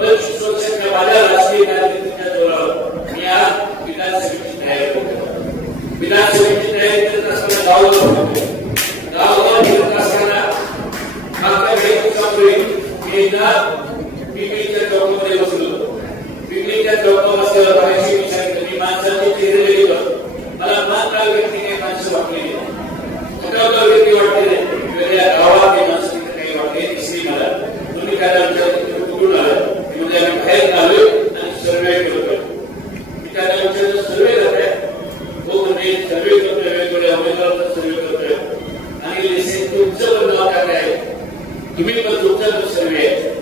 25 वर्षाच्या माझ्या राजकीय कारकिर्दीच्या जोरावर मी आज विधानसभेची तयारी करतो. विधानसभेची तयारी करत असताना गावोगाव फिरत असताना मागच्या काही दिवसापूर्वी मी एकदा पिंपरीच्या चौकामध्ये बसलो. पिंपरीच्या चौकामध्ये बघायची विचार मी माणसाचे चेहरे गेलो. मला मात्र व्यक्ती काही माणसं वाटली नाही, व्यक्ती वाटली नाही. वेगळ्या गावात माणसं काही वाटले दिसली मला. तुम्ही काय कुठून आला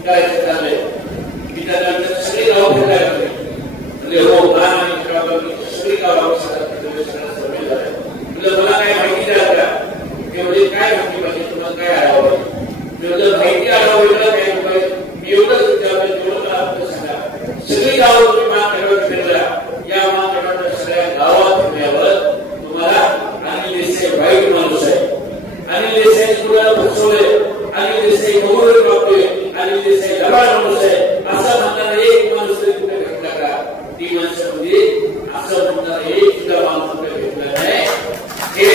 करायचं चाललंय की त्यानंतर सगळी गाव फिरायला लागले म्हणजे हो लहान आणि सगळी गावावर मला काय माहिती द्या का म्हणजे काय माहिती पाहिजे तुम्हाला काय आढावं जर माहिती आढावं काय मी एवढंच विचारलं जेवढं आपलं सांगा सगळी गावं तुम्ही महागडावर फिरला या महागडावर सगळ्या गावात फिरल्यावर तुम्हाला अनिल देसाई वाईट माणूस आहे अनिल देसाई मुलाला फसवले अनिल देसाई मोहर वापरले अनिल देसाई लबाड माणूस आहे असं म्हणणारा एक माणूस तरी कुठे भेटला का ती माणसामध्ये असं म्हणणारा एक सुद्धा माणूस कुठे भेटला नाही हे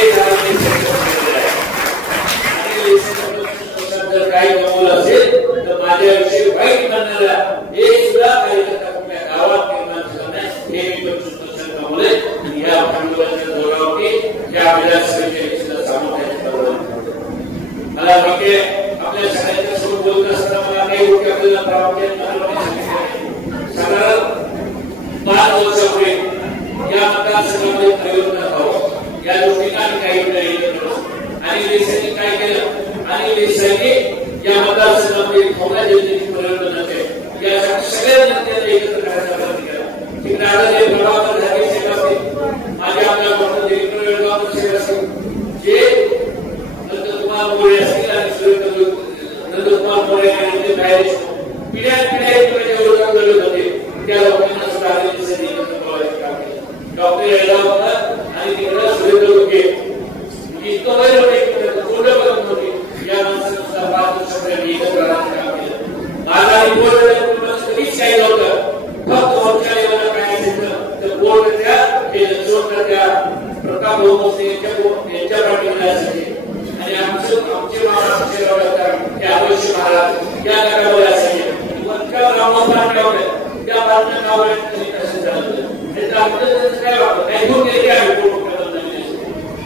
जर काही गमवलं असेल तर माझ्याविषयी वाईट म्हणणारा एक सुद्धा कार्यकर्ता कुठल्या गावात निर्माण झाला नाही हे मी पण गमवले आणि या भांडवलाच्या जोरावरती या विधानसभेच्या सामोरं मला माहिती आहे आपल्या सगळ्यांच्या समोर बोलत असताना मला काही गोष्टी आपल्याला प्रामुख्याने साधारण 5 वर्षापूर्वी या मतदारसंघामध्ये परिवर्तन व्हावं या दृष्टीने आम्ही काही अनिल देसाईंनी काय केलं अनिल देसाईंनी या मतदारसंघामध्ये थोड्या जनतेची परिवर्तन केले यासाठी सगळ्या जनतेने एकत्र करायचा प्रयत्न केला तिकडे आदरणीय प्रभाकर झाले साहेब असतील माझे आमदार डॉक्टर दिलीप वेळगावकर साहेब असतील जे नंदकुमार मोरे असतील आणि नंदकुमार मोरे यांचे बाहेर पिढ्या एकमेकांच्या विरोधात लढत होते त्या लोकांना सुद्धा अनिल देसाईंनी एकत्र बोलायचे काम केलं डॉक्टर वेळगावकर आणि तिकडे सुरेंद्र लोके इतकं वैर होते पूर्ण बदल होते या माणसानं सुद्धा 5 वर्षापर्यंत एकत्र राहण्याचं काम केलं माझा आणि बोर्ड कधीच काही नव्हतं फक्त वंशा लेवलला काय असेल तर बोर्डच्या हे लक्ष्मणच्या प्रताप भाऊ यांच्या पाठीमध्ये असायचे आणि आमचे महाराष्ट्र त्या अवश्य महाराज या नगरामध्ये असायचे वंशा रामोपान गावले त्या बातम्या गावाला तसं झालं त्याचं आपलं काय वाटतं काही होऊन गेले आम्ही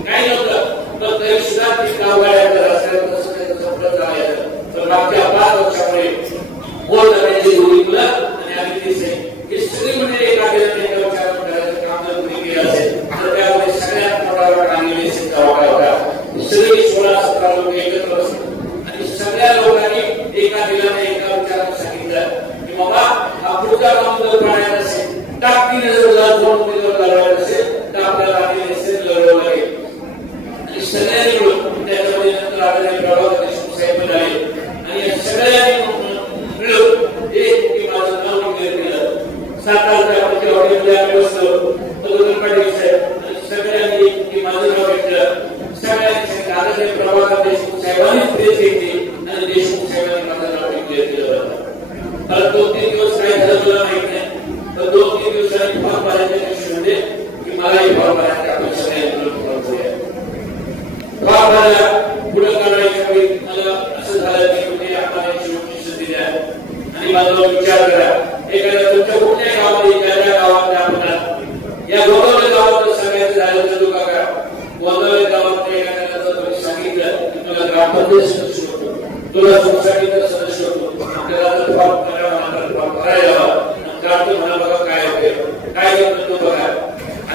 काही नव्हतं तर तरी सुद्धा ती गावगाड्याच्या रस्त्यावर संपत राहायचं तर मागच्या 5 वर्षामुळे बोल करायची जोडी मुलं आणि आम्ही देसाई हे सगळी म्हणजे एका विचार करायचं काम जर कोणी केलं असेल तर त्यामध्ये सगळ्यात मोठा वाटा अनिल देसाईंचा वाटा होता सगळी 16-17 लोक एकत्र बसले आणि सगळ्या लोकांनी एका दिलाने एका विचारानं सांगितलं की बाबा हा पुढचा काम जर पाडायचा असेल ताकदीने जर 2 उमेदवार लढवायचे असेल तर आपल्याला अनिल देसाई लढवावं लागेल सगळ्यांनी मिळून त्याच्यामध्ये नंतर आदरणीय प्रभाकर देशमुख साहेब पण आले आणि या सगळ्यांनी मिळून एक माझं नाव डिक्लेअर केलं 7 तारखेच्या हॉटेलमध्ये आम्ही बसलो मधुकर पाटील साहेब आणि सगळ्यांनी माझं नाव घेतलं सगळ्यांनी आदरणीय प्रभाकर देशमुख साहेबांनी प्रेस घेतली आणि देशमुख साहेबांनी माझं नाव डिक्लेअर केलं मला 2-3 दिवस काय झालं मला माहित नाही तर 2-3 दिवसांनी फॉर्म भरायच्या दिवशी म्हणजे की मलाही फॉर्म भरायचा आपण सगळ्यांनी मिळून फॉर्म भरूया पुढे काढायच्या वेळी मला असं झालं की कुठे आपण शेवटची संधी द्या आणि माझा विचार करा एखाद्या तुमच्या कुठल्याही गावामध्ये ज्या गावात आपण या गोदावरी गावात सगळ्याचं झालं तर लोक का गोदावरी गावात एखाद्याला तुम्ही सांगितलं की तुला ग्रामपंचायत सदस्य होतो तुला सोसायटीचा सदस्य होतो आपल्याला जर फॉर्म भरायला काढतो म्हणा बघा काय होते काय करतो बघा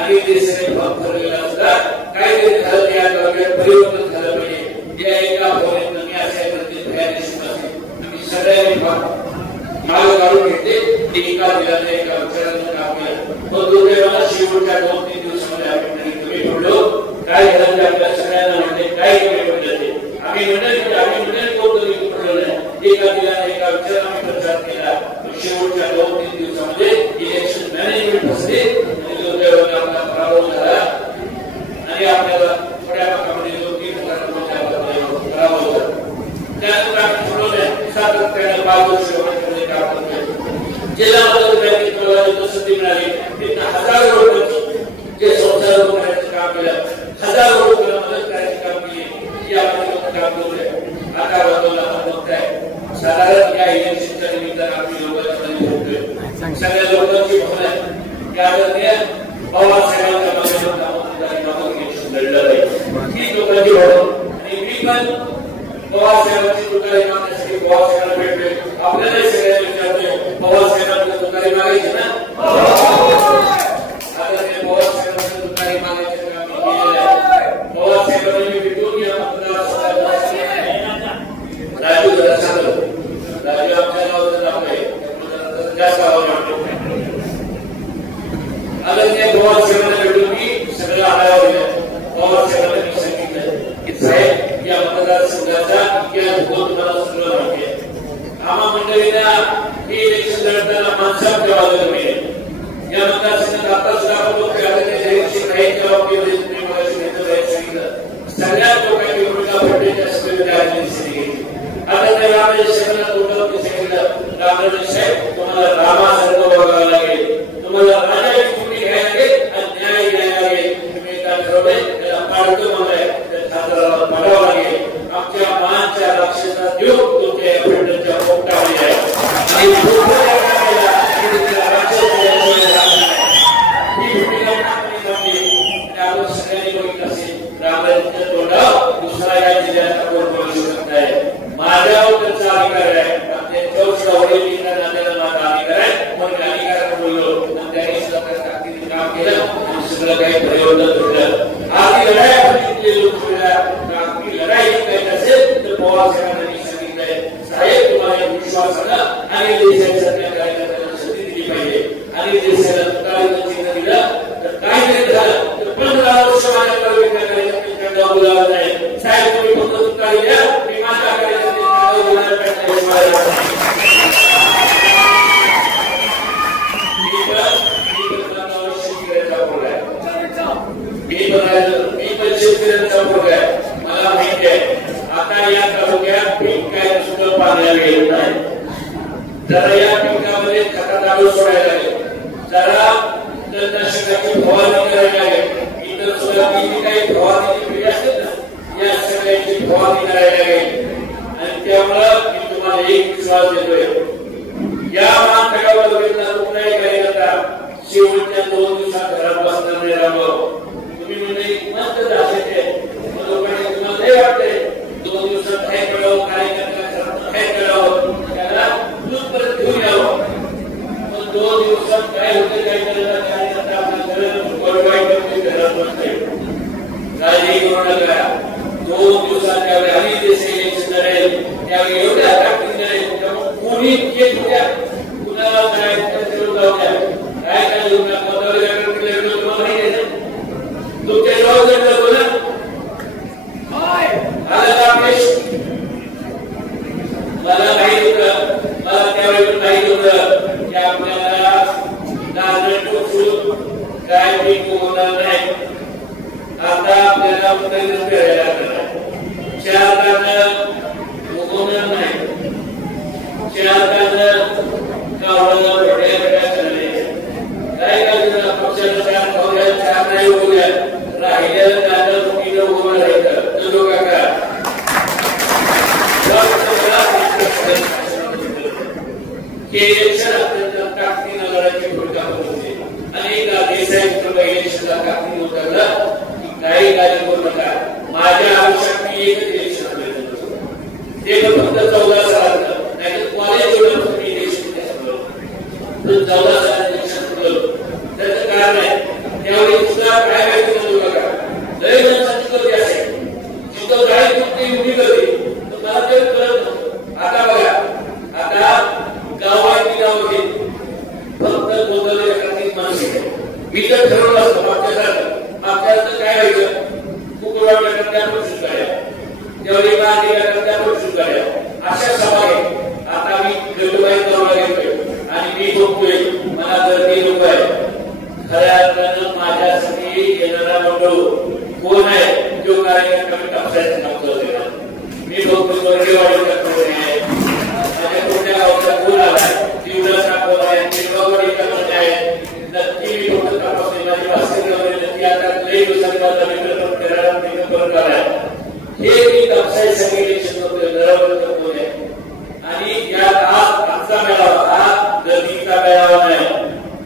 आणि देशाने फॉर्म भरलेला असला काहीतरी झालं या गावात परिवर्तन झालं पाहिजे या एका भावनेत मी अशा प्रत्येक सगळ्यांनी माल काढून घेतले एका दिलाने एका विचारानं काम केलं पण दुर्दैवाला शेवटच्या 2-3 दिवसामध्ये आम्ही कमी पडलो काय झालं ते आपल्या सगळ्यांना म्हणले काय कमी पडले आम्ही मंडळी कोणतं पडलो नाही एका दिलाने एका विचारानं आम्ही प्रचार केला शेवटच्या 2-3 दिवसामध्ये इलेक्शन मॅनेजमेंट फसले आणि दुर्दैवाला आपला पराभव झाला आणि आपल्याला थोड्या भागामध्ये 2-3 हजार पराभव झाला त्यानंतर आम्ही ठरवलं सातत्याने 5 वर्ष काम करतोय जिल्हा मदत बँकेत संधी मिळाली तिथं हजारो लोकांची जे संसार करायचं काम केलं हजारो लोकांना मदत करायची काम केली ही आपण काम करतोय आता बदलला बघताय साधारण या इलेक्शनच्या निमित्तानं आपली लोकांची मदत होतोय सगळ्या लोकांची भावना आहे की आदरणीय बाबासाहेबांच्या माध्यमातून लढलं जाईल ही लोकांची भावना आणि मी पण बाबासाहेबांची तुकारी मागण्यासाठी बाबासाहेबांना भेटले आपल्याला सगळ्यांना विचारतोय बाबासाहेबांची तुकारी मागायची ना आदरणीय बाबासाहेबांची तुकारी मागायचं काम केलेलं आहे बाबासाहेबांनी भेटून या मतदारसंघात राजू जरा सांगतो राजू आमच्या जास्त आवाज वाटतो. आता ते पवार साहेबांना भेटून मी सगळं आढावा दिला. पवार साहेबांना मी सांगितलं की साहेब या मतदारसंघाचा इतिहास तुम्हाला सगळं माहिती आहे. आम्हा मंडळींना ही इलेक्शन लढताना माणसात ठेवायला तुम्ही या मतदारसंघात आता सुद्धा आपण लोक काही जबाबदारी सगळ्यात लोकांनी भूमिका पडण्याच्या सगळ्या दिसली गेली. आता त्या रामाच्या शहराला तोंडावरती सांगितलं रामराजे साहेब तुम्हाला रामासारखं बघावं लागेल, तुम्हाला राजाची भूमी घ्यायला लागेल आणि न्याय द्यायला लागेल. तुम्ही एका ठरवलंय त्याला पाडतो म्हणलाय त्या खासदाराला पाडावं लागेल. आमच्या मानच्या राक्षसा देव तुमच्या या फंडाच्या पोपटावली आहे आणि ही भूमिका आपण सगळ्यांनी बघितलं असेल. रामराजांच्या तोंडावर दुसरा या जिल्ह्यात आपण बोलू शकत नाही. माझ्यावर त्यांचा अधिकार आहे, त्यांच्यावर सुद्धा वडील नात्याला माझा अधिकार आहे. मग अधिकारात बोललो आणि त्यांनी सुद्धा ताकदीने काम केलं आणि सगळं काही परिवर्तन घडलं. आज ही लढाई आपण जिंकलेली ही लढाई जिंकायची असेल तर पवार साहेबांनी सांगितलंय साहेब तुम्हाला विश्वासानं आणि देशाच्या कार्यकर्त्यांना संधी दिली पाहिजे आणि देशाला तुतारीचं चिन्ह दिलं तर काहीतरी झालं तर 15 वर्ष माझ्याकडे विचार करायचा बोलावं नाही. साहेब तुम्ही फक्त तुतारी द्या, मी माझ्या करायचं शेतकऱ्यांचा वर्ग आहे. मला माहिती आहे आता या तालुक्यात पीक काय सुद्धा पाण्याला गेलं नाही. जरा या पिकामध्ये खतादारू सोडायला लागेल, जरा तणनाशकाची फवारणी करायला लागेल, इतर सुद्धा काही फवारणीची पिढी असते ना या सगळ्यांची फवारणी करायला लागेल. आणि त्यामुळं मी तुम्हाला एक विश्वास देतोय या महासंघावर बघितलं कुठलाही कार्यकर्ता शेवटच्या 2 दिवसात घरात बसणार नाही. रामभाऊ तुम्ही म्हणजे मस्त दाखवते लोकांनी तुम्हाला नाही वाटतंय 2 दिवसात काय कळावं कार्यकर्त्यांना काय कळावं त्याला दूध परत घेऊन यावं. मग 2 दिवसात काय होते काय करायला कार्यकर्ता आपल्या घरात बसते. काळजी करू नका. 2 दिवसात त्यावेळी आणि देश इलेक्शन लढेल त्यावेळी एवढ्या ताकदीने लढेल त्यामुळे कोणी येत होत्या कुणाला काय जाऊ द्या काय काय लोक तुम्हाला माहिती आहे तुमच्या जबाबदारी बोला मला माहित होतं, मला त्यावेळी माहित होतं की आपल्याला काय पीक होणार नाही. आता आपल्याला करायला लागणार 4 तास उगवणार नाही, 4 तास गावाला भेटायला चालले काय काय पक्षाला 4 नाही उगवल्या राहिलेलं दादा चुकीनं उभं राहायचं तो लोक अत्यंत ताकदीनं लढायची भूमिका होते. अनेकदा देशात इलेक्शनला ताकदीनं उतरलं की काही काळजी करू नका. माझ्या आयुष्यात मी एकच इलेक्शन ते फक्त 14 सालाचं नाही कॉलेज एवढं मी इलेक्शन 14 सालाचं इलेक्शन ठरवलं. त्याचं कारण आहे त्यावेळी सुद्धा काय माहिती बघा लय जनसांची गर्दी असेल जिथं गाडी कुठली उभी करते तर मला ते कळत नव्हतं. आता बघा आता गाव आहे गाव होते फक्त गोंधळ एखादी माणसं मी तर ठरवलं असतं मागच्या काय व्हायचं कुकुरवाड करता सुरू करायला त्यावेळी गांधी करता सुरू करायला अशा सभा आहे. आता मी गटबाई गावला घेतोय आणि मी बघतोय मला गर्दी लोक आहे. खऱ्या अर्थानं माझ्यासाठी येणारा मंडळ कोण आहे जो कार्यक्रम टप्प्याचं काम करतोय. मी बघतो वर्गेवाडीचा कोण आहे, माझ्या कोणत्या गावचा कोण आलाय, जीवनाचा कोण आहे, निर्वावाडीचा कोण आहे. नक्की मी फक्त तपासणी माझी वास्तविक नक्की आता लई दिवसांचा मित्र करायला परत आलाय हे मी तपसाई इलेक्शन करतोय नरवंत कोण आहे. आणि या आजचा मेळावा हा गर्दीचा मेळावा नाही.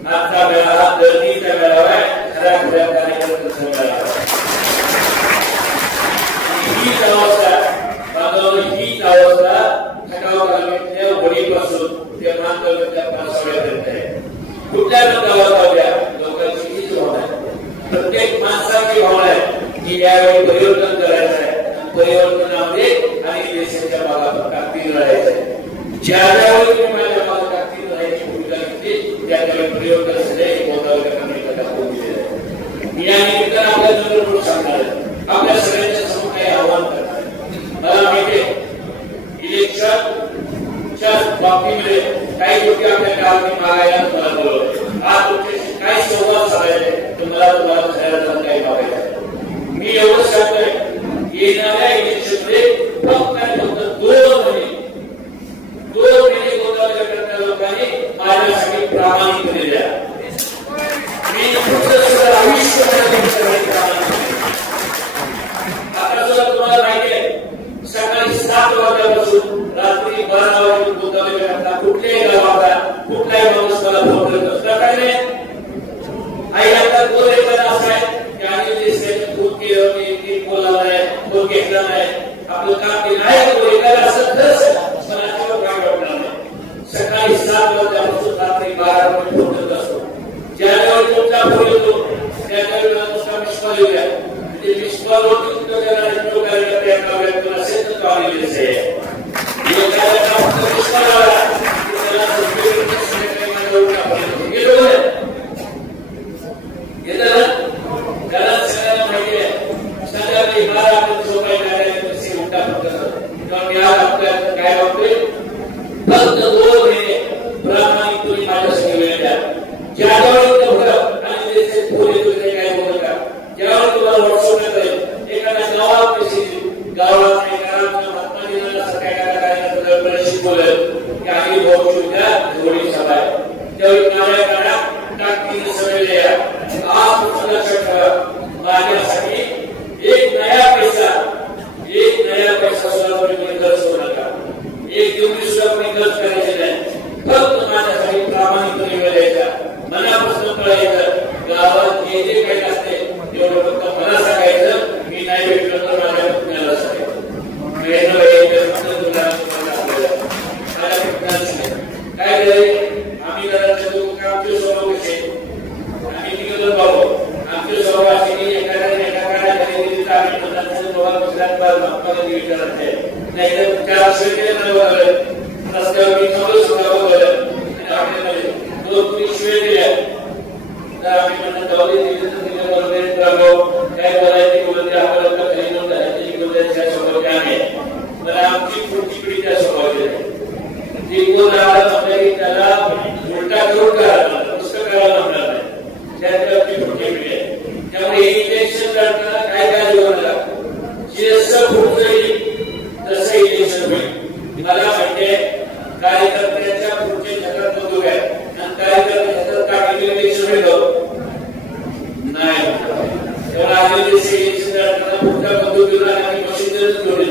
आजचा मेळावा हा गर्दीचा मेळावा आहे. खऱ्या खऱ्या कार्यकर्त्यांचा मेळावा हीच अवस्था हीच अवस्था खटाव तालुक्यातल्या वडीपासून ते मान तालुक्याच्या पानसावळ्यापर्यंत आहे. कुठल्या गावात जाऊया लोकांची हीच भावना आहे. प्रत्येक माणसाची भावना आहे की यावेळी परिवर्तन करायचं आहे. परिवर्तनामध्ये आणि देशाच्या भागात ताकदीने लढायचं आहे. ज्या ज्यावेळी तुम्ही माझ्या भागात ताकदीने लढायची भूमिका काही गोष्टी आपल्या गावात मागायला तुम्हाला बोलवलं आज तुमच्याशी काही संवाद साधायचे तुम्हाला खऱ्या काही मागायचं मी एवढंच सांगतोय येणाऱ्या इलेक्शनमध्ये फक्त आणि फक्त 2 महिने गोंधळ करणाऱ्या लोकांनी माझ्यासाठी प्रामाणिकपणे द्या मी तुमचं आयुष्य आता सुद्धा तुम्हाला माहिती आहे सकाळी 7 वाजल्यापासून रात्री 12 वाजेपर्यंत गोंधळ करता कुठल्याही गावाला कुठलाही माणूस मला फोन करत असतो काय आई आता तो एखादा असा आहे की आणि देशाने खूप केलं मी बोलावं नाही तो घेतला नाही आपलं काम केलं आहे तो एखादा असं खरंच पण आजवर काय वाटणार नाही सकाळी 7 वाजल्यापासून रात्री 12 वाजेपर्यंत फोन करत असतो ज्यावेळी तुमचा फोन येतो त्यावेळी नुसता मिसकॉल येऊया ते मिसकॉल होती तुमच्या कार्यकर्ते एका व्यक्तीला असेल तर तो आलेलेच आहे मिसकॉल आला त्याला त्याला सगळ्यांना माहिती आहे संध्याकाळी 12 आपण झोपाय कार्यालयात उठा फक्त मी आज आपल्या काय वागतोय फक्त 2 महिने प्रामाणिक तुम्ही माझ्यासाठी वेळ द्या ज्यावेळी भरत आणि त्याचे फोन येतो ते काय बोलू का ज्यावेळी तुम्हाला व्हॉट्सअप येत एखाद्या गावात मेसेज गावात महात्मा दिनाला सकाळी काय बोलत की आम्ही भाऊ शुद्धा जोडी सभा त्यावेळी माझ्या काळा टाकतील सगळे आज लक्षात ठेवा माझ्यासाठी एक नया पैसा सुद्धा तुम्ही खर्च करू नका एक दिवशी सुद्धा तुम्ही खर्च करायचे नाही फक्त माझ्यासाठी प्रामाणिकपणे वेळ द्यायचा मनापासून कळायचं गावात जे जे काही असते तेवढं फक्त मला सांगायचं मी नाही भेटलो तर माझ्या पुण्याला सांगायचं काय आम्ही आमचे स्वभाव कसे आम्ही निघून पाहू आमचे स्वभाव असे की एखाद्या विचारत नाही तर 4 रस्त्यावर मी स्वभाव शिवाय दिल्या तर आम्ही म्हणत काय बोलायचे बोलते आपल्याला काही नव्हतं स्वभाव आहे मला आमची पुढची पिढी त्या स्वभावाची ती कोण त्याला उलटा करून पुस्तकाला म्हणणार नाही त्याची पुढची पिढी आहे त्यामुळे इलेक्शन लढताना काय काय जोडला जसं पुढचं येईल तसं इलेक्शन होईल मला माहिती आहे कार्यकर्त्यांच्या पुढचे छतात बंदूक आहे आणि कार्यकर्ते छतात टाकलेले इलेक्शन होईल नाही तेव्हा आधी इलेक्शन लढताना पुढच्या बंदुकीला आणि मशीनच जोडले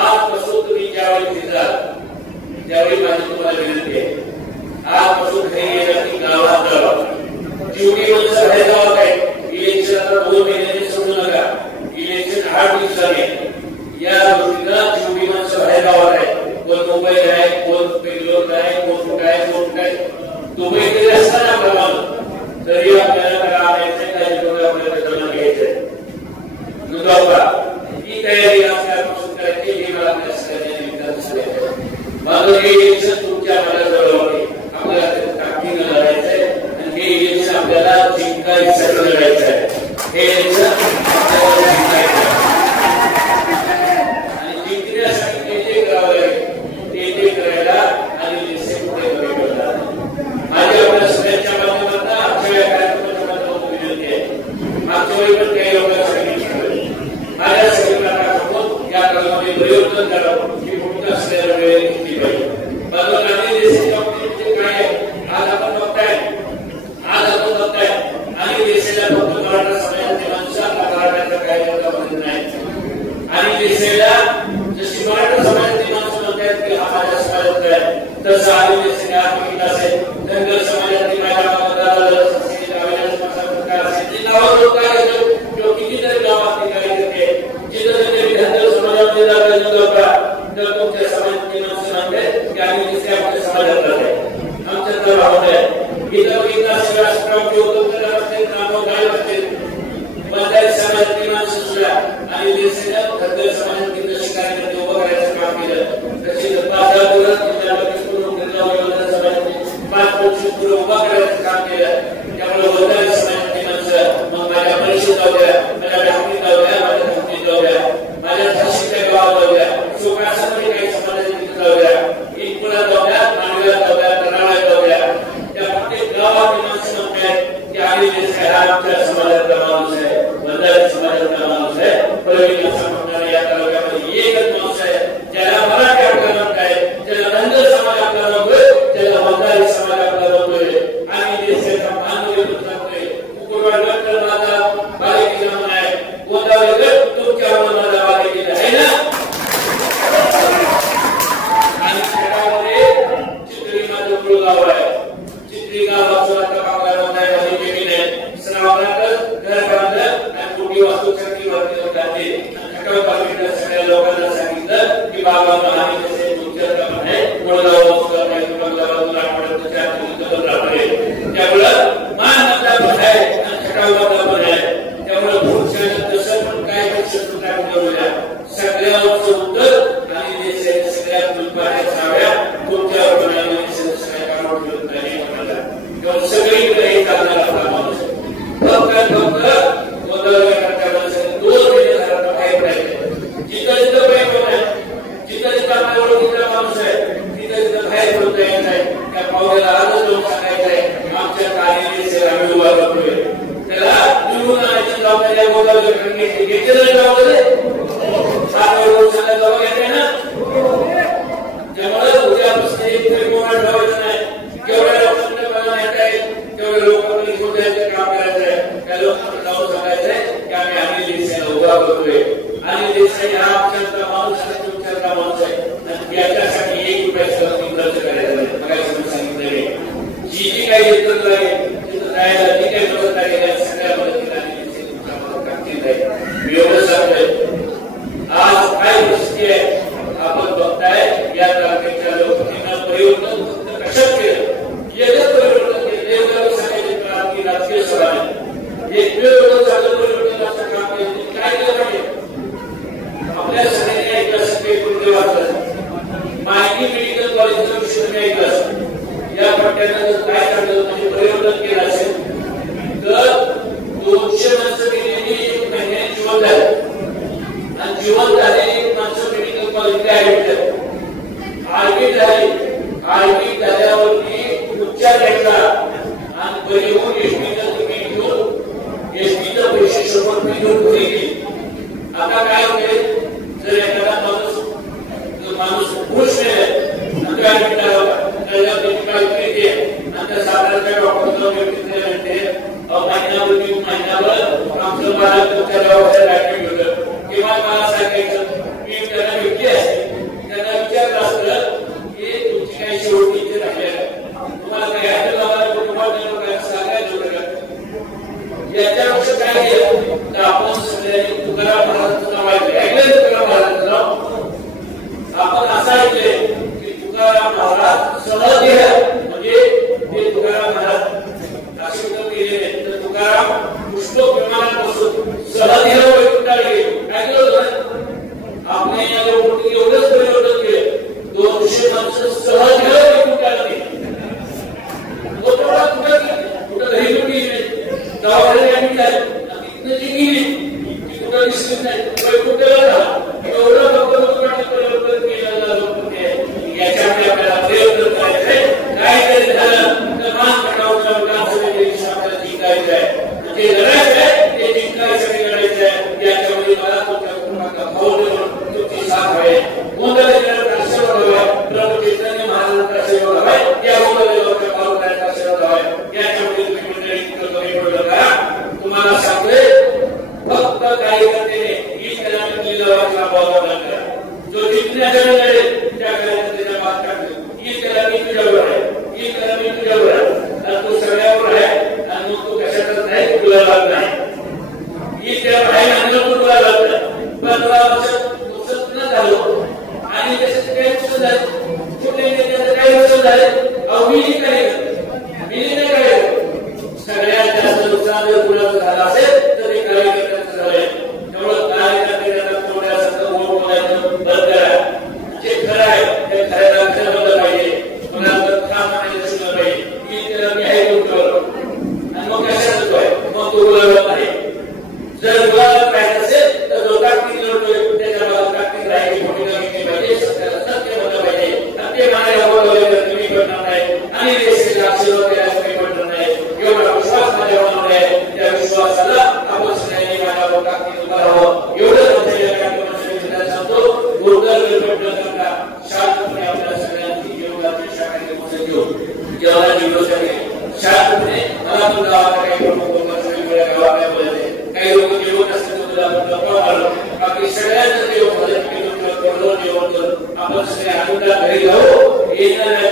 आजपासून तुम्ही ज्यावेळी फिरलात त्यावेळी माझी तुम्हाला विनंती आहे आजपासून घरी येण्याची गावात जावा जेवढी माणसं बाहेर गावात आहे इलेक्शन आता 2 महिन्याने सोडू नका इलेक्शन 8 दिवसाने या गोष्टीला जेवढी माणसं बाहेर गावात आहे कोण मुंबईत आहे कोण बेंगलोर आहे कोण कुठं आहे कोण कुठं आहे दुबईमध्ये असताना आपल्याला तरी आपल्याला आणायचं काही लोक आपल्याला जमा घ्यायचंय ही तयारी आजकालपासून करायची हे मला माझं हे इलेक्शन तुमच्या मनाजवळ होते आपल्याला ताकदीनं लढायचंय आणि हे इलेक्शन आपल्याला जिंकायचं लढायचंय हे इलेक्शन आपल्याला जिंकायचं आणि जिंकण्यासाठी ते करावं लागेल ते करायला आणि इलेक्शन पुढे कमी करतात माझ्या आपल्या सगळ्यांच्या माध्यमातून आजच्या कार्यक्रमाच्या माध्यमातून विनंती आहे मागच्या वेळी पण काही लोकांना सांगितलं माझ्या सगळ्यांना टाकून या काळामध्ये परिवर्तन करावं ही भूमिका असलेल्या वेळ घेतली पाहिजे माझं गांधी देशाच्या काय आहे आज आपण बघताय आणि देशाला फक्त मराठा समाजाचे माणसं आपल्या मराठ्याचा काय म्हणत नाही आणि देशाला जशी मराठा समाजाची माणसं म्हणतात की हा माझ्या समाजातला आहे तसं आधी देशाने आत्मविश्वास असेल धनगर समाजातली माझ्या मतदाराला कितीतरी गावात कार्यकर्ते जिथे धनगर समाजामध्ये तर तुमच्या समाजाची माणसं म्हणतात की आम्ही दिसे आपल्या समाजातला आहे आमच्या भावना आहे इथं सगळ्या स्ट्रॉंग बंधारी समाजातली माणसं सुद्धा आणि देशाच्या धनगर समाजातली जशी कार्यकर्ते उभं करायचं काम केलं तशी 5,000 समाजातली 5-25 पुढे उभा करायचं काम केलं त्यामुळे बंधारी समाजातली माणसं मग माझ्या परिषद माझ्या देशाला उभा करतोय आणि देशाने हा आमच्या माणूस आहे तुमच्या माणूस आहे आणि याच्यासाठी 1 रुपया खर्च करायचा नाही. मला सांगितलं जी काही येतं तिथं जायला जी काही मदत लागेल सगळ्या मदतीला मी एवढं सांगतोय. आज काय परिस्थिती आहे आपण बघताय. या तालुक्याच्या लोकांना परिवर्तन फक्त कशात केलं याचं परिवर्तन केलं सांगायचे क्रांती राजकीय सभाने एक वेळ झालं परिवर्तनाचं काम केलं. काय केलं पाहिजे आपल्या सगळ्यांनी ऐकलं असं काही पूर्ण वाटलं माहिती मेडिकल कॉलेजचा विषय ऐकलं असं या पट्ट्यानं जर काय काढलं म्हणजे परिवर्तन केलं असेल तर 200 माणसं गेलेली 1 महिन्यात जीवन झालं आणि जीवन झालेली माणसं मेडिकल कॉलेजला ऍडमिट झाल्यावरती उपचार घ्यायचा आणि बरी होऊन एसटीचं तिकीट घेऊन एसटीचं पैसे 100 घेऊन घरी गेली. आता काय होते जर एखादा माणूस खुश नाही ऍडमिट झाला होता त्याला त्याची काळजी येते आणि त्या साताऱ्याच्या डॉक्टर महिन्याभर आमचं मला तुमच्या दवाखान्यात ऍडमिट होतं किंवा मला सांगायचं की त्यांना व्यक्ती असते त्यांना विचारलं असतं की तुमची काही शेवटी इथे राहिलेलं तुम्हाला काही आहे तुम्हाला सांगायचं होतं का याच्यापेक्षा काय केलं तर आपण सगळ्यांनी तुकाराम महाराजांचं नाव ऐकलं तुकाराम महाराजांचं नाव आपण असं ऐकलंय की तुकाराम महाराज सहदेह म्हणजे ते तुकाराम महाराज असे केलेले तर तुकाराम पुष्पक विमानात बसून सहदेह वैकुंठाला गेले. काय केलं होतं आपण एवढंच परिवर्तन केलं 200 माणसं सहदेह वैकुंठाला गेली. कुठं घरी कुठे दवाखान्यात ऍडमिट झाले तिथनं जी गेली ती कुठं दिसलीच नाही वैकुंठाला झाला. एवढं परिवर्तन केलं याच्यामध्ये आपल्याला प्रयत्न करायचंय. काहीतरी झालं तर मान कटावच्या विधानसभेच्या आपल्याला जिंकायचं आहे ते लढायचं आहे ते जिंकायसाठी लढायचं आहे. याच्यामध्ये मला तुमच्या भाऊ तुमची साथ आहे गोंधळाच्या आशीर्वाद हवाय प्रभू चैतन्य महाराजांचा आशीर्वाद हवाय या गोंधळाच्या भाऊराजांचा आशीर्वाद हवाय. याच्यामध्ये तुम्ही मंडळी पडलं का तुम्हाला सांगतोय फक्त कार्यकर्त्याने ही त्याला लिहिलेला भावना करा जो जिंकण्याकडे लढेल त्या करायचं त्याच्या मात टाकलं ही त्याला मी तुझ्यावर आहे ही त्याला मी तुझ्यावर आहे आणि तू सगळ्यावर आहे आणि मग तू कशातच नाही तुला लाभ नाही ही त्यावर आहे आणि मग तुला लाभ नाही. 15 वर्ष नुकसान न झालं आणि त्याच्यात काही नुकसान झालं छोटे नेत्याचं काही नुकसान झाले अवघी काय मी नाही काय सगळ्यात जास्त नुकसान जर कुणाचं झालं असेल तर ते कार्यकर्त्यांचं झालंय. त्यामुळे कार्यकर्त्यांना थोड्यासारखं वोट बोलायचं बंद करा. जे खरं आहे ते खऱ्याला खरं बनलं पाहिजे कोणाला ठाम म्हणायचं शिकलं पाहिजे की त्याला मी आहे आणि मग कशाला येतोय मग तो बोलायला नाही. जर बोलायला पाहिजे असेल तर जो टाकतील लढतोय त्याच्या मला टाकतील राहायची भूमिका घेतली पाहिजे सत्याला सत्य बनलं पाहिजे आणि ते मानायला बोलवले तर तुम्ही पडणार नाही आणि देशाला आशीर्वाद द्यायला तुम्ही पडणार नाही. एवढा विश्वास माझ्या होणार आहे त्या विश्वासाला आपण सगळ्यांनी माझ्यावर टाकतील उभा राहावं एवढं आपल्याला सांगतो. गुरुदार शांतपणे आपल्या सगळ्यांची योगाची शाखाने मोठं घेऊन जेव्हा जीवनासाठी शांतपणे मला पण गावाला काही प्रमुख वेगवेगळ्या गावाला बोलायचे काही लोक जेवण असतील तुला गप्पा मारलं बाकी सगळ्यांचं जेवण जेवण करून आपण सगळे आनंदात घरी जाऊ येणाऱ्या